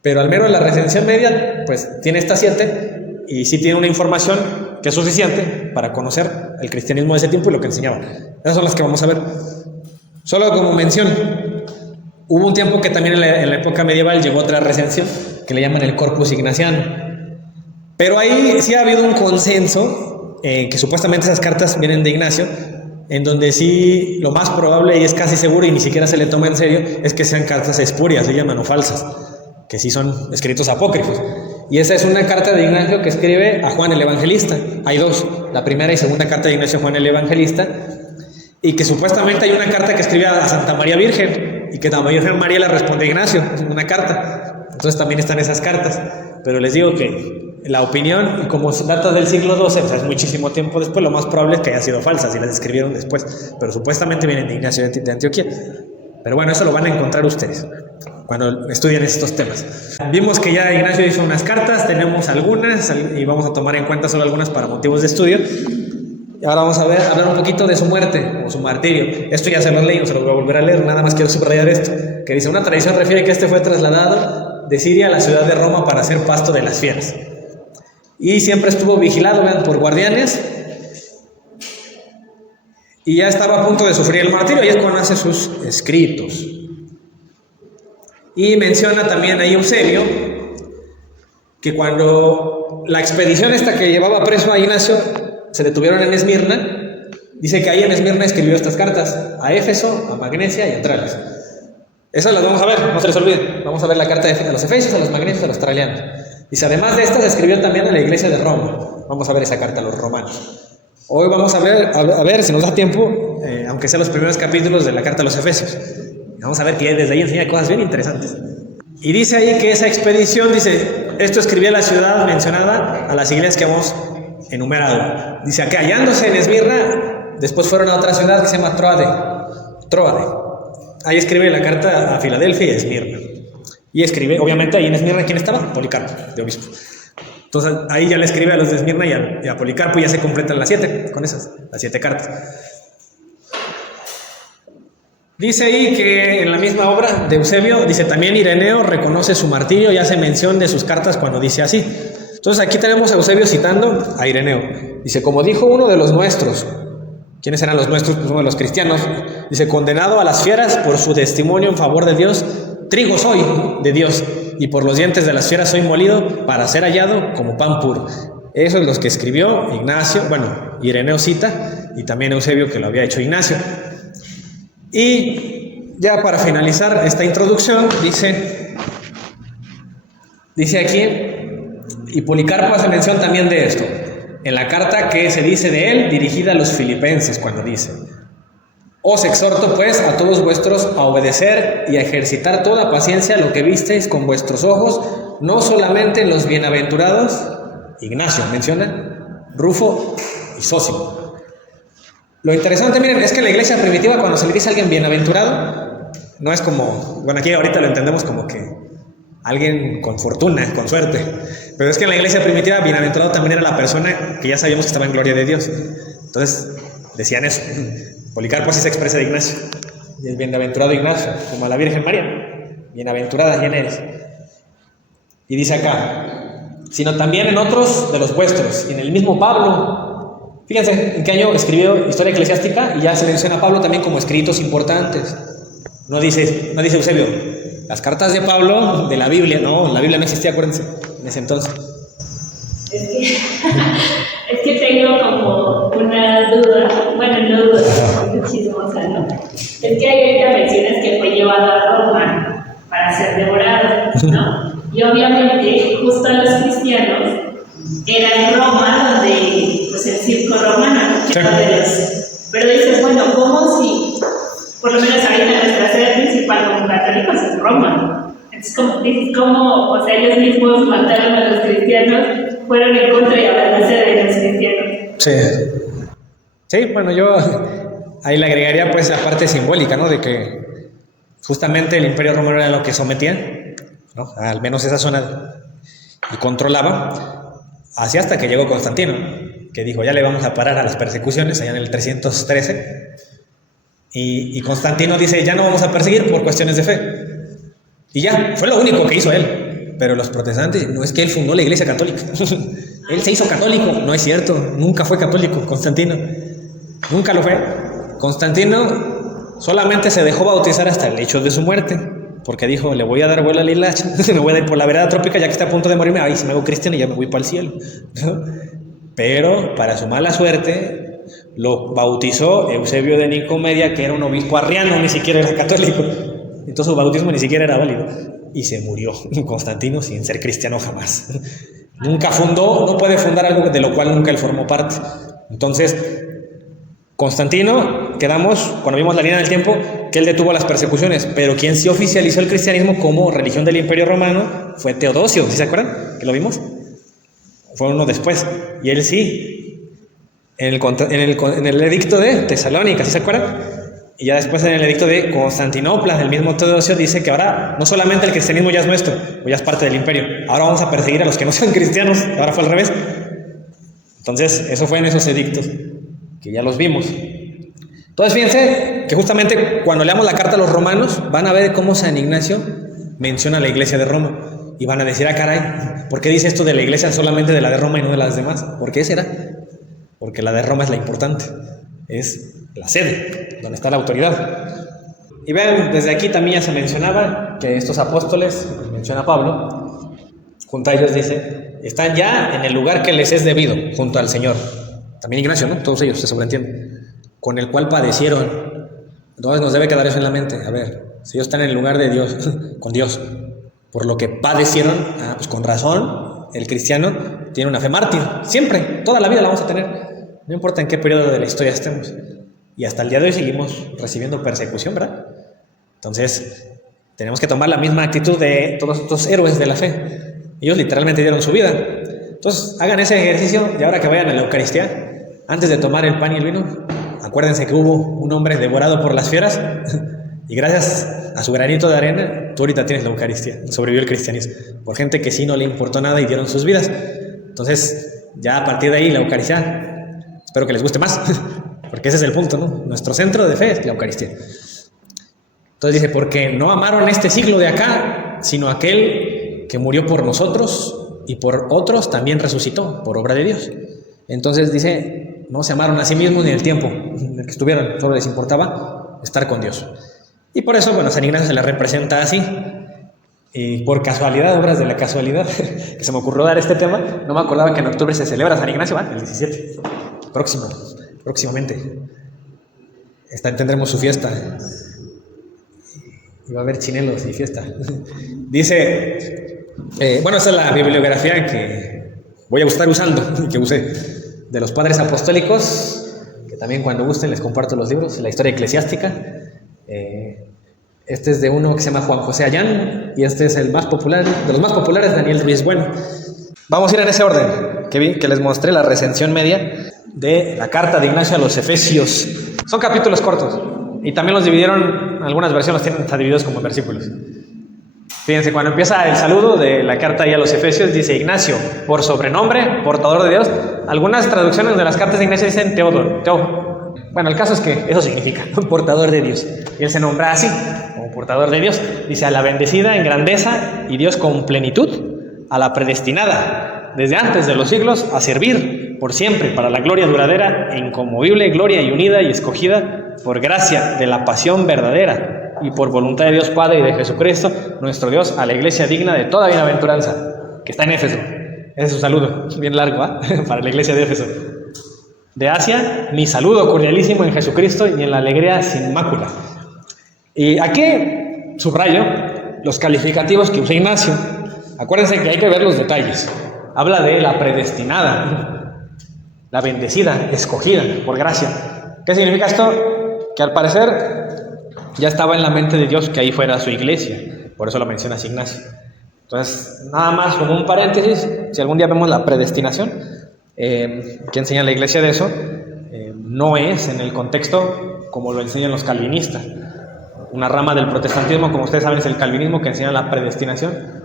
Pero al menos la recensión media, pues tiene estas 7 y sí tiene una información que es suficiente para conocer el cristianismo de ese tiempo y lo que enseñaban. Esas son las que vamos a ver. Solo como mención, hubo un tiempo que también en la época medieval llegó otra recensión que le llaman el Corpus Ignaciano. Pero ahí sí ha habido un consenso que supuestamente esas cartas vienen de Ignacio, en donde sí lo más probable y es casi seguro y ni siquiera se le toma en serio es que sean cartas espurias, se llaman, o falsas, que sí son escritos apócrifos. Y esa es una carta de Ignacio que escribe a Juan el Evangelista. Hay dos, la primera y segunda carta de Ignacio a Juan el Evangelista, y que supuestamente hay una carta que escribe a Santa María Virgen, y que la Virgen María le responde a Ignacio, una carta. Entonces también están esas cartas. Pero les digo que la opinión, y como data del siglo XII, o sea, es muchísimo tiempo después, lo más probable es que hayan sido falsas y las escribieron después. Pero supuestamente vienen de Ignacio de Antioquía. Pero bueno, eso lo van a encontrar ustedes cuando estudien estos temas. Vimos que ya Ignacio hizo unas cartas, tenemos algunas y vamos a tomar en cuenta solo algunas para motivos de estudio. Y ahora vamos a hablar un poquito de su muerte o su martirio. Esto ya se lo leí, no se lo voy a volver a leer, nada más quiero subrayar esto, que dice: una tradición refiere que este fue trasladado de Siria a la ciudad de Roma para ser pasto de las fieras. Y siempre estuvo vigilado, vean, por guardianes. Y ya estaba a punto de sufrir el martirio, y es cuando hace sus escritos. Y menciona también ahí Eusebio que cuando la expedición esta que llevaba preso a Ignacio se detuvieron en Esmirna, dice que ahí en Esmirna escribió estas cartas a Éfeso, a Magnesia y a Tralles. Esas las vamos a ver, no se les olvide. Vamos a ver la carta a los Efesios, a los Magnesios, a los Traianos. Dice, además de estas, escribió también a la iglesia de Roma. Vamos a ver esa carta a los romanos. Hoy vamos a ver si nos da tiempo, aunque sea los primeros capítulos de la carta a los Efesios. Vamos a ver que desde ahí enseña cosas bien interesantes. Y dice ahí que esa expedición, dice, esto escribía la ciudad mencionada a las iglesias que hemos enumerado. Dice, que hallándose en Esmirna, después fueron a otra ciudad que se llama Tróade. Ahí escribe la carta a Filadelfia y a Esmirna. Y escribe, obviamente, ahí en Esmirna, ¿quién estaba? Policarpo, de obispo. Entonces, ahí ya le escribe a los de Esmirna y a Policarpo, y ya se completan las 7, con esas, las 7 cartas. Dice ahí que en la misma obra de Eusebio, dice, también Ireneo reconoce su martirio y hace mención de sus cartas cuando dice así. Entonces, aquí tenemos a Eusebio citando a Ireneo. Dice, como dijo uno de los nuestros. ¿Quiénes eran los nuestros? Pues uno de los cristianos. Dice, condenado a las fieras por su testimonio en favor de Dios, trigo soy de Dios. y por los dientes de las fieras soy molido para ser hallado como pan puro. Eso es lo que escribió Ignacio, bueno, Ireneo cita, y también Eusebio, que lo había hecho Ignacio. Y ya para finalizar esta introducción, dice aquí, y Policarpo hace mención también de esto, en la carta que se dice de él, dirigida a los filipenses, cuando dice: os exhorto pues a todos vuestros a obedecer y a ejercitar toda paciencia lo que visteis con vuestros ojos, no solamente en los bienaventurados, Ignacio menciona, Rufo y Sósimo. Lo interesante, miren, es que en la iglesia primitiva, cuando se le dice a alguien bienaventurado, no es como, bueno, aquí ahorita lo entendemos como que alguien con fortuna, con suerte, pero es que en la iglesia primitiva, bienaventurado también era la persona que ya sabíamos que estaba en gloria de Dios. Entonces, decían eso. Policarpo así se expresa de Ignacio, y es bienaventurado Ignacio, como a la Virgen María, bienaventurada quién eres. Y dice acá, sino también en otros de los vuestros, y en el mismo Pablo. Fíjense en qué año escribió Historia Eclesiástica, y ya se menciona a Pablo también como escritos importantes. No dice Eusebio, las cartas de Pablo de la Biblia, no, la Biblia no existía, acuérdense, en ese entonces. Es que tengo como una duda, bueno, no duda, es chismosa, ¿no? Es que ahorita mencionas que fue llevado a Roma para ser devorado, ¿no? Y obviamente, justo a los cristianos, era en Roma donde, pues el circo romano, sí. Pero dices, bueno, ¿cómo si, por lo menos ahorita nuestra sede principal como católicos es Roma? Entonces, ¿cómo, o sea, ellos mismos mataron a los cristianos, fueron en contra y ahora la sede de los cristianos? Sí. Sí, bueno, yo ahí le agregaría pues la parte simbólica, ¿no? De que justamente el Imperio Romano era lo que sometía, ¿no? Al menos esa zona, y controlaba, así hasta que llegó Constantino, que dijo, ya le vamos a parar a las persecuciones, allá en el 313, y Constantino dice, ya no vamos a perseguir por cuestiones de fe. Y ya, fue lo único que hizo él. Pero los protestantes, no es que él fundó la iglesia católica. Él se hizo católico. No es cierto, nunca fue católico, Constantino. Nunca lo fue. Constantino solamente se dejó bautizar hasta el hecho de su muerte. Porque dijo, le voy a dar vuelo a la hilacha, me voy a ir por la vereda trópica, ya que está a punto de morirme. Ay, si me hago cristiano y ya me voy para el cielo. Pero, para su mala suerte, lo bautizó Eusebio de Nicomedia, que era un obispo arriano, ni siquiera era católico. Entonces su bautismo ni siquiera era válido. Y se murió Constantino sin ser cristiano jamás. Nunca fundó, no puede fundar algo de lo cual nunca él formó parte. Entonces, Constantino, quedamos, cuando vimos la línea del tiempo, que él detuvo las persecuciones, pero quien sí oficializó el cristianismo como religión del Imperio Romano fue Teodosio, ¿sí se acuerdan? ¿Que lo vimos? Fue uno después. Y él sí, en el edicto de Tesalónica, ¿sí se acuerdan? Y ya después en el edicto de Constantinopla, el mismo Teodosio dice que ahora no solamente el cristianismo ya es nuestro, o ya es parte del imperio, ahora vamos a perseguir a los que no sean cristianos, ahora fue al revés. Entonces, eso fue en esos edictos, que ya los vimos. Entonces, fíjense que justamente cuando leamos la carta a los romanos, van a ver cómo San Ignacio menciona la iglesia de Roma, y van a decir, ah, caray, ¿por qué dice esto de la iglesia solamente de la de Roma y no de las demás? ¿Por qué será? Porque la de Roma es la importante, es la sede, donde está la autoridad. Y vean, desde aquí también ya se mencionaba que estos apóstoles, menciona Pablo, junto a ellos dice, están ya en el lugar que les es debido, junto al Señor. También Ignacio, ¿no? Todos ellos se sobreentienden. Con el cual padecieron. Entonces nos debe quedar eso en la mente. A ver, si ellos están en el lugar de Dios, con Dios, por lo que padecieron, pues con razón, el cristiano tiene una fe mártir. Siempre, toda la vida la vamos a tener. No importa en qué periodo de la historia estemos. Y hasta el día de hoy seguimos recibiendo persecución, ¿verdad? Entonces, tenemos que tomar la misma actitud de todos estos héroes de la fe. Ellos literalmente dieron su vida. Entonces, hagan ese ejercicio y ahora que vayan a la Eucaristía, antes de tomar el pan y el vino, acuérdense que hubo un hombre devorado por las fieras y gracias a su granito de arena, tú ahorita tienes la Eucaristía. Sobrevivió el cristianismo. Por gente que sí no le importó nada y dieron sus vidas. Entonces, ya a partir de ahí, la Eucaristía, espero que les guste más. Porque ese es el punto, ¿no? Nuestro centro de fe es la Eucaristía. Entonces dice, porque no amaron este siglo de acá, sino aquel que murió por nosotros y por otros también resucitó, por obra de Dios. Entonces dice, no se amaron a sí mismos ni el tiempo en el que estuvieron, solo les importaba estar con Dios. Y por eso, bueno, San Ignacio se la representa así. Y por casualidad, obras de la casualidad, que se me ocurrió dar este tema, no me acordaba que en octubre se celebra San Ignacio, el 17, próximamente. Tendremos su fiesta. Y va a haber chinelos y fiesta. Dice, bueno, esta es la bibliografía que voy a estar usando, que usé, de los padres apostólicos, que también cuando gusten les comparto los libros, la historia eclesiástica. Este es de uno que se llama Juan José Ayán, y este es el más popular, de los más populares, Daniel Ruiz Bueno. Vamos a ir en ese orden, que les mostré la recensión media de la carta de Ignacio a los Efesios. Son capítulos cortos, y también los dividieron, algunas versiones los tienen divididos como versículos. Fíjense, cuando empieza el saludo de la carta ahí a los Efesios, dice Ignacio, por sobrenombre, portador de Dios. Algunas traducciones de las cartas de Ignacio dicen Teófilo. Bueno, el caso es que eso significa portador de Dios. Y él se nombra así, como portador de Dios. Dice, a la bendecida en grandeza y Dios con plenitud, a la predestinada desde antes de los siglos a servir por siempre para la gloria duradera e inconmovible gloria y unida y escogida por gracia de la pasión verdadera y por voluntad de Dios Padre y de Jesucristo, nuestro Dios, a la iglesia digna de toda bienaventuranza, que está en Éfeso. Ese es su saludo, bien largo, para la iglesia de Éfeso. De Asia, mi saludo cordialísimo en Jesucristo y en la alegría sin mácula. Y aquí subrayo los calificativos que usa Ignacio. Acuérdense que hay que ver los detalles. Habla de la predestinada, la bendecida, escogida por gracia. ¿Qué significa esto? Que al parecer ya estaba en la mente de Dios que ahí fuera su iglesia. Por eso lo menciona así Ignacio. Entonces, nada más como un paréntesis, si algún día vemos la predestinación, que enseña la iglesia de eso, no es en el contexto como lo enseñan los calvinistas. Una rama del protestantismo, como ustedes saben, es el calvinismo, que enseña la predestinación,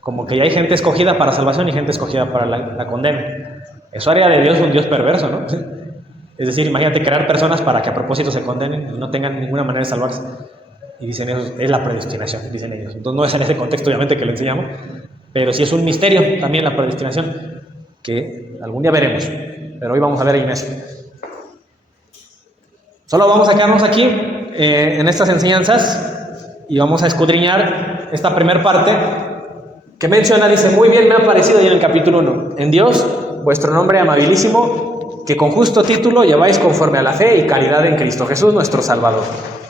como que ya hay gente escogida para salvación y gente escogida para la condena. Eso haría de Dios un Dios perverso, ¿no? Es decir, imagínate crear personas para que a propósito se condenen y no tengan ninguna manera de salvarse. Y dicen eso, es la predestinación, dicen ellos. Entonces no es en ese contexto, obviamente, que lo enseñamos, pero sí es un misterio también la predestinación, que algún día veremos, pero hoy vamos a ver a Ignacio. Solo vamos a quedarnos aquí en estas enseñanzas y vamos a escudriñar esta primera parte que menciona, dice, muy bien me ha parecido ahí en el capítulo 1, en Dios, vuestro nombre amabilísimo, que con justo título lleváis conforme a la fe y caridad en Cristo Jesús nuestro Salvador.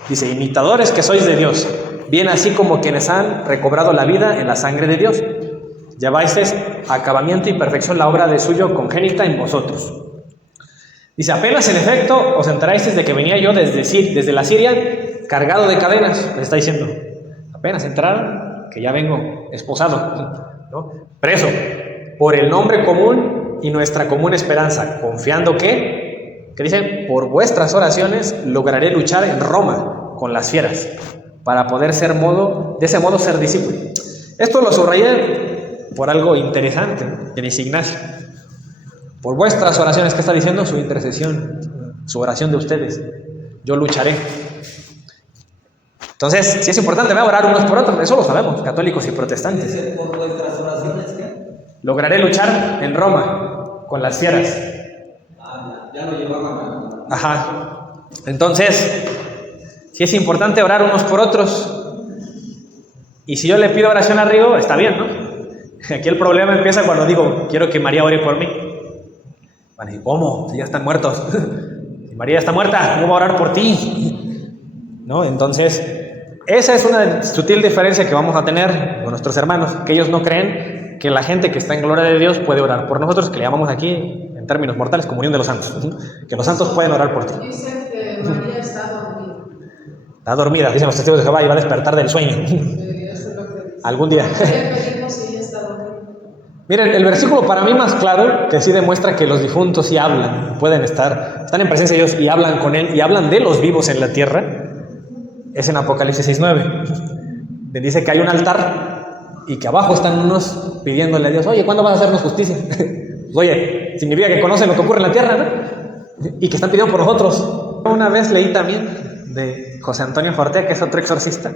Dice, imitadores que sois de Dios, bien así como quienes han recobrado la vida en la sangre de Dios. Lleváis a acabamiento y perfección la obra de suyo congénita en vosotros. Dice, apenas en efecto os enteráis de que venía yo desde la Siria cargado de cadenas. Les está diciendo, apenas entraron, que ya vengo esposado, ¿no? Preso, por el nombre común y nuestra común esperanza, confiando que dice, por vuestras oraciones lograré luchar en Roma con las fieras, para poder de ese modo ser discípulo. Esto lo subrayé por algo interesante que dice Ignacio. Por vuestras oraciones, ¿qué está diciendo? Su intercesión, su oración de ustedes. Yo lucharé. Entonces, si es importante, voy a orar unos por otros, eso lo sabemos, católicos y protestantes. Por vuestras oraciones, ¿qué? Lograré luchar en Roma con las fieras. Ya lo llevaban. Ajá. Entonces, si es importante orar unos por otros. Y si yo le pido oración a Rigo, está bien, ¿no? Aquí el problema empieza cuando digo, quiero que María ore por mí. Vale, ¿cómo? Si ya están muertos. Si María está muerta, ¿cómo va a orar por ti? ¿No? Entonces, esa es una sutil diferencia que vamos a tener con nuestros hermanos, que ellos no creen que la gente que está en gloria de Dios puede orar por nosotros, que le llamamos aquí, en términos mortales, comunión de los santos. Que los santos pueden orar por ti. Dicen que María está dormida. Está dormida, dicen los testigos de Jehová, y va a despertar del sueño. Eso es lo que dice. Algún día. Pedimos si ella está dormida. Miren, el versículo para mí más claro, que sí demuestra que los difuntos sí hablan, están en presencia de Dios y hablan con Él, y hablan de los vivos en la tierra, es en Apocalipsis 6:9. Le dice que hay un altar y que abajo están unos pidiéndole a Dios, oye, ¿cuándo vas a hacernos justicia? Oye, significa que conocen lo que ocurre en la tierra, ¿no? Y que están pidiendo por nosotros. Una vez leí también de José Antonio Fortea, que es otro exorcista,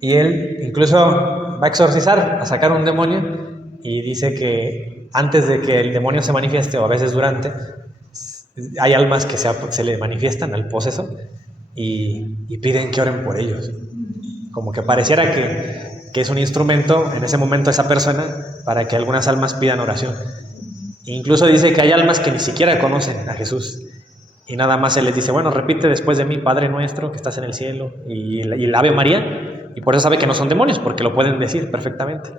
y él incluso va a exorcizar, a sacar un demonio, y dice que antes de que el demonio se manifieste, o a veces durante, hay almas que se le manifiestan al poseso y piden que oren por ellos. Como que pareciera que que es un instrumento en ese momento esa persona para que algunas almas pidan oración. Incluso dice que hay almas que ni siquiera conocen a Jesús y nada más Él les dice, bueno, repite después de mí, Padre nuestro que estás en el cielo, y el Ave María, y por eso sabe que no son demonios, porque lo pueden decir perfectamente.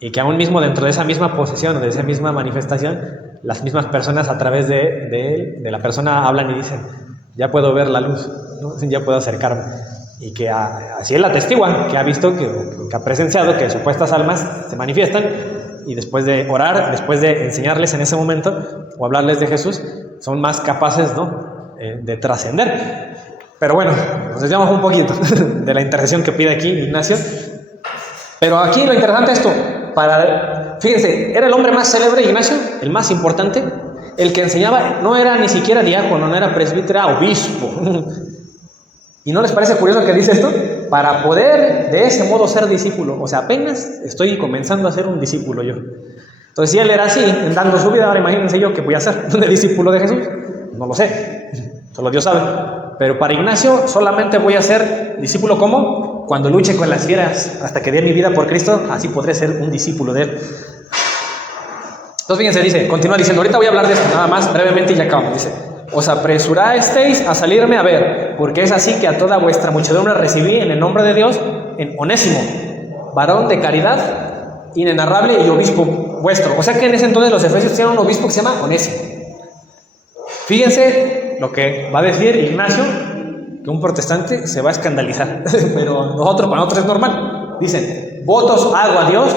Y que aún mismo dentro de esa misma posesión, de esa misma manifestación, las mismas personas a través de él, de la persona, hablan y dicen, ya puedo ver la luz, ¿no? Ya puedo acercarme. Y que así él atestigua, que ha visto, que ha presenciado que supuestas almas se manifiestan y después de orar, después de enseñarles en ese momento o hablarles de Jesús, son más capaces, ¿no? De trascender. Pero bueno, nos desviamos un poquito de la intercesión que pide aquí Ignacio. Pero aquí lo interesante es esto. Fíjense, era el hombre más célebre, Ignacio, el más importante, el que enseñaba, no era ni siquiera diácono, no era presbítero, era obispo. ¿Y no les parece curioso que dice esto? Para poder de ese modo ser discípulo. O sea, apenas estoy comenzando a ser un discípulo yo. Entonces, si él era así, dando su vida, ahora imagínense yo que voy a ser un discípulo de Jesús. No lo sé, solo Dios sabe. Pero para Ignacio solamente voy a ser discípulo ¿cómo? Cuando luche con las fieras hasta que dé mi vida por Cristo, así podré ser un discípulo de Él. Entonces, fíjense, dice, continúa diciendo, ahorita voy a hablar de esto, nada más brevemente y ya acabamos. Dice, os apresurasteis a salirme a ver, porque es así que a toda vuestra muchedumbre recibí en el nombre de Dios en Onésimo, varón de caridad inenarrable y obispo vuestro. O sea que en ese entonces los efesios tenían un obispo que se llama Onésimo. Fíjense lo que va a decir Ignacio, que un protestante se va a escandalizar, pero para nosotros es normal. Dicen, votos hago a Dios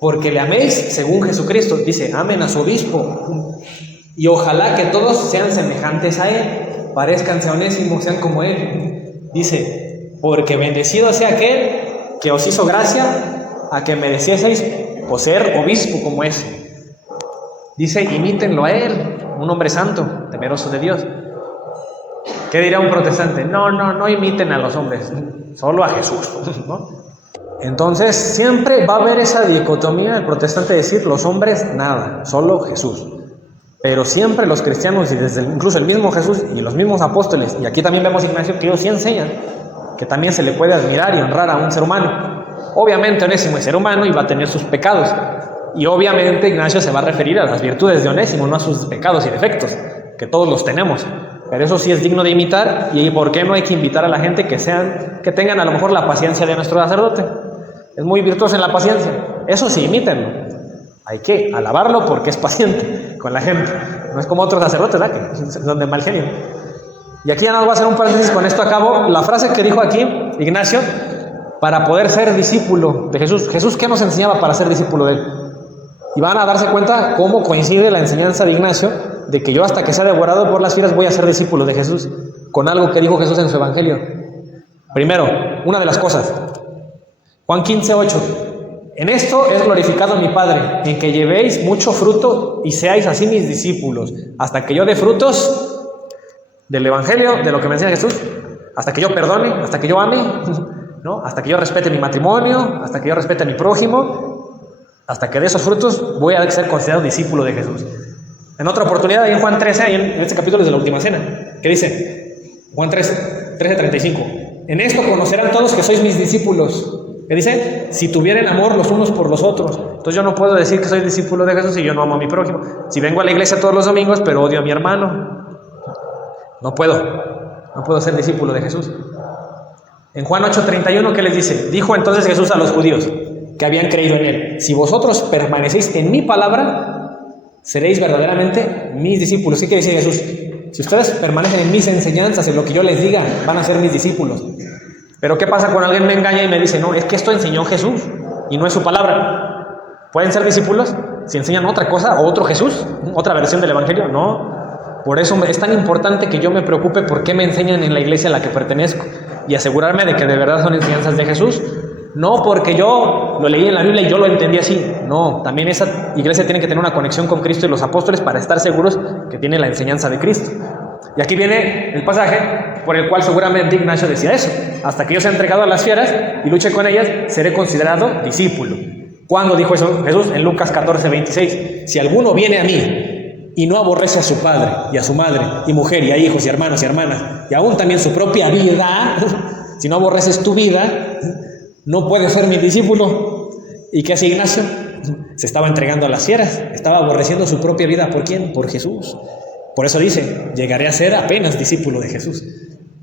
porque le améis según Jesucristo. Dice, amen a su obispo. Y ojalá que todos sean semejantes a él, parezcanse a Onésimo, sean como él. Dice, porque bendecido sea aquel que os hizo gracia a que merecieseis o ser obispo como es. Dice, imítenlo a él, un hombre santo, temeroso de Dios. ¿Qué dirá un protestante? No imiten a los hombres, solo a Jesús, ¿no? Entonces siempre va a haber esa dicotomía del protestante decir los hombres nada, solo Jesús. Pero siempre los cristianos, y desde incluso el mismo Jesús y los mismos apóstoles, y aquí también vemos Ignacio, que ellos sí enseñan que también se le puede admirar y honrar a un ser humano. Obviamente Onésimo es ser humano y va a tener sus pecados, y obviamente Ignacio se va a referir a las virtudes de Onésimo, no a sus pecados y defectos, que todos los tenemos. Pero eso sí es digno de imitar, y ¿por qué no hay que invitar a la gente que tengan a lo mejor la paciencia de nuestro sacerdote? Es muy virtuoso en la paciencia, eso sí, imítenlo. Hay que alabarlo porque es paciente con la gente. No es como otros sacerdotes, ¿verdad? Que son de mal genio. Y aquí ya nos voy a hacer un paréntesis, con esto acabo. La frase que dijo aquí Ignacio, para poder ser discípulo de Jesús. Jesús, ¿qué nos enseñaba para ser discípulo de él? Y van a darse cuenta cómo coincide la enseñanza de Ignacio de que yo hasta que sea devorado por las fieras voy a ser discípulo de Jesús, con algo que dijo Jesús en su evangelio. Primero, una de las cosas, Juan 15:8. En esto es glorificado mi Padre, en que llevéis mucho fruto y seáis así mis discípulos, hasta que yo dé frutos del evangelio, de lo que me enseña Jesús, hasta que yo perdone, hasta que yo ame, ¿no? Hasta que yo respete mi matrimonio, hasta que yo respete a mi prójimo, hasta que de esos frutos voy a ser considerado discípulo de Jesús. En otra oportunidad, ahí en Juan 13, ahí en este capítulo de la última cena, que dice, Juan 13:35, en esto conocerán todos que sois mis discípulos. ¿Qué dice? Si tuvieran amor los unos por los otros. Entonces yo no puedo decir que soy discípulo de Jesús si yo no amo a mi prójimo. Si vengo a la iglesia todos los domingos, pero odio a mi hermano, no puedo ser discípulo de Jesús. En Juan 8:31, ¿qué les dice? Dijo entonces Jesús a los judíos que habían creído en él, si vosotros permanecéis en mi palabra, seréis verdaderamente mis discípulos. ¿Qué quiere decir Jesús? Si ustedes permanecen en mis enseñanzas, en lo que yo les diga, van a ser mis discípulos. Pero ¿qué pasa cuando alguien me engaña y me dice, no, es que esto enseñó Jesús y no es su palabra? ¿Pueden ser discípulos si enseñan otra cosa o otro Jesús? ¿Otra versión del evangelio? No. Por eso es tan importante que yo me preocupe por qué me enseñan en la iglesia a la que pertenezco y asegurarme de que de verdad son enseñanzas de Jesús. No porque yo lo leí en la Biblia y yo lo entendí así. No, también esa iglesia tiene que tener una conexión con Cristo y los apóstoles para estar seguros que tiene la enseñanza de Cristo. Y aquí viene el pasaje por el cual seguramente Ignacio decía eso. Hasta que yo sea entregado a las fieras y luche con ellas, seré considerado discípulo. ¿Cuándo dijo eso Jesús? En Lucas 14:26. Si alguno viene a mí y no aborrece a su padre y a su madre y mujer y a hijos y hermanos y hermanas y aún también su propia vida, si no aborreces tu vida, no puedes ser mi discípulo. ¿Y qué hace Ignacio? Se estaba entregando a las fieras, estaba aborreciendo su propia vida. ¿Por quién? Por Jesús. Por eso dice, llegaré a ser apenas discípulo de Jesús.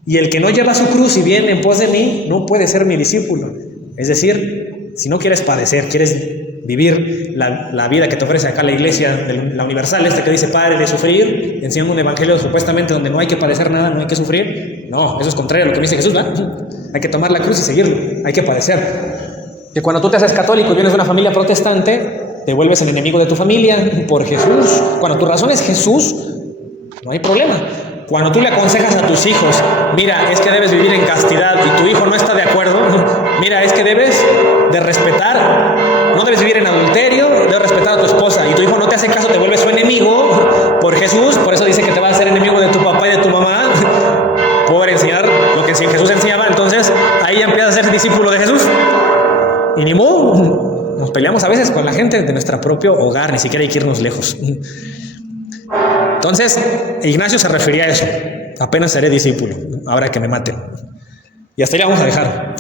Y el que no lleva su cruz y viene en pos de mí, no puede ser mi discípulo. Es decir, si no quieres padecer, quieres vivir la vida que te ofrece acá la iglesia, la universal, que dice pare de sufrir, enseñando un evangelio supuestamente donde no hay que padecer nada, no hay que sufrir. No, eso es contrario a lo que dice Jesús, ¿verdad? Hay que tomar la cruz y seguirlo, hay que padecer. Que cuando tú te haces católico y vienes de una familia protestante, te vuelves el enemigo de tu familia por Jesús. Cuando tu razón es Jesús, no hay problema. Cuando tú le aconsejas a tus hijos, mira, es que debes vivir en castidad y tu hijo no está de acuerdo, mira, es que debes de respetar, no debes vivir en adulterio, debes respetar a tu esposa y tu hijo no te hace caso, te vuelve su enemigo por Jesús. Por eso dice que te va a hacer enemigo de tu papá y de tu mamá por enseñar lo que Jesús enseñaba. Entonces ahí ya empiezas a ser discípulo de Jesús. Y ni modo, nos peleamos a veces con la gente de nuestro propio hogar, ni siquiera hay que irnos lejos. Entonces, Ignacio se refería a eso, apenas seré discípulo, ahora que me maten. Y hasta ahí vamos a dejar.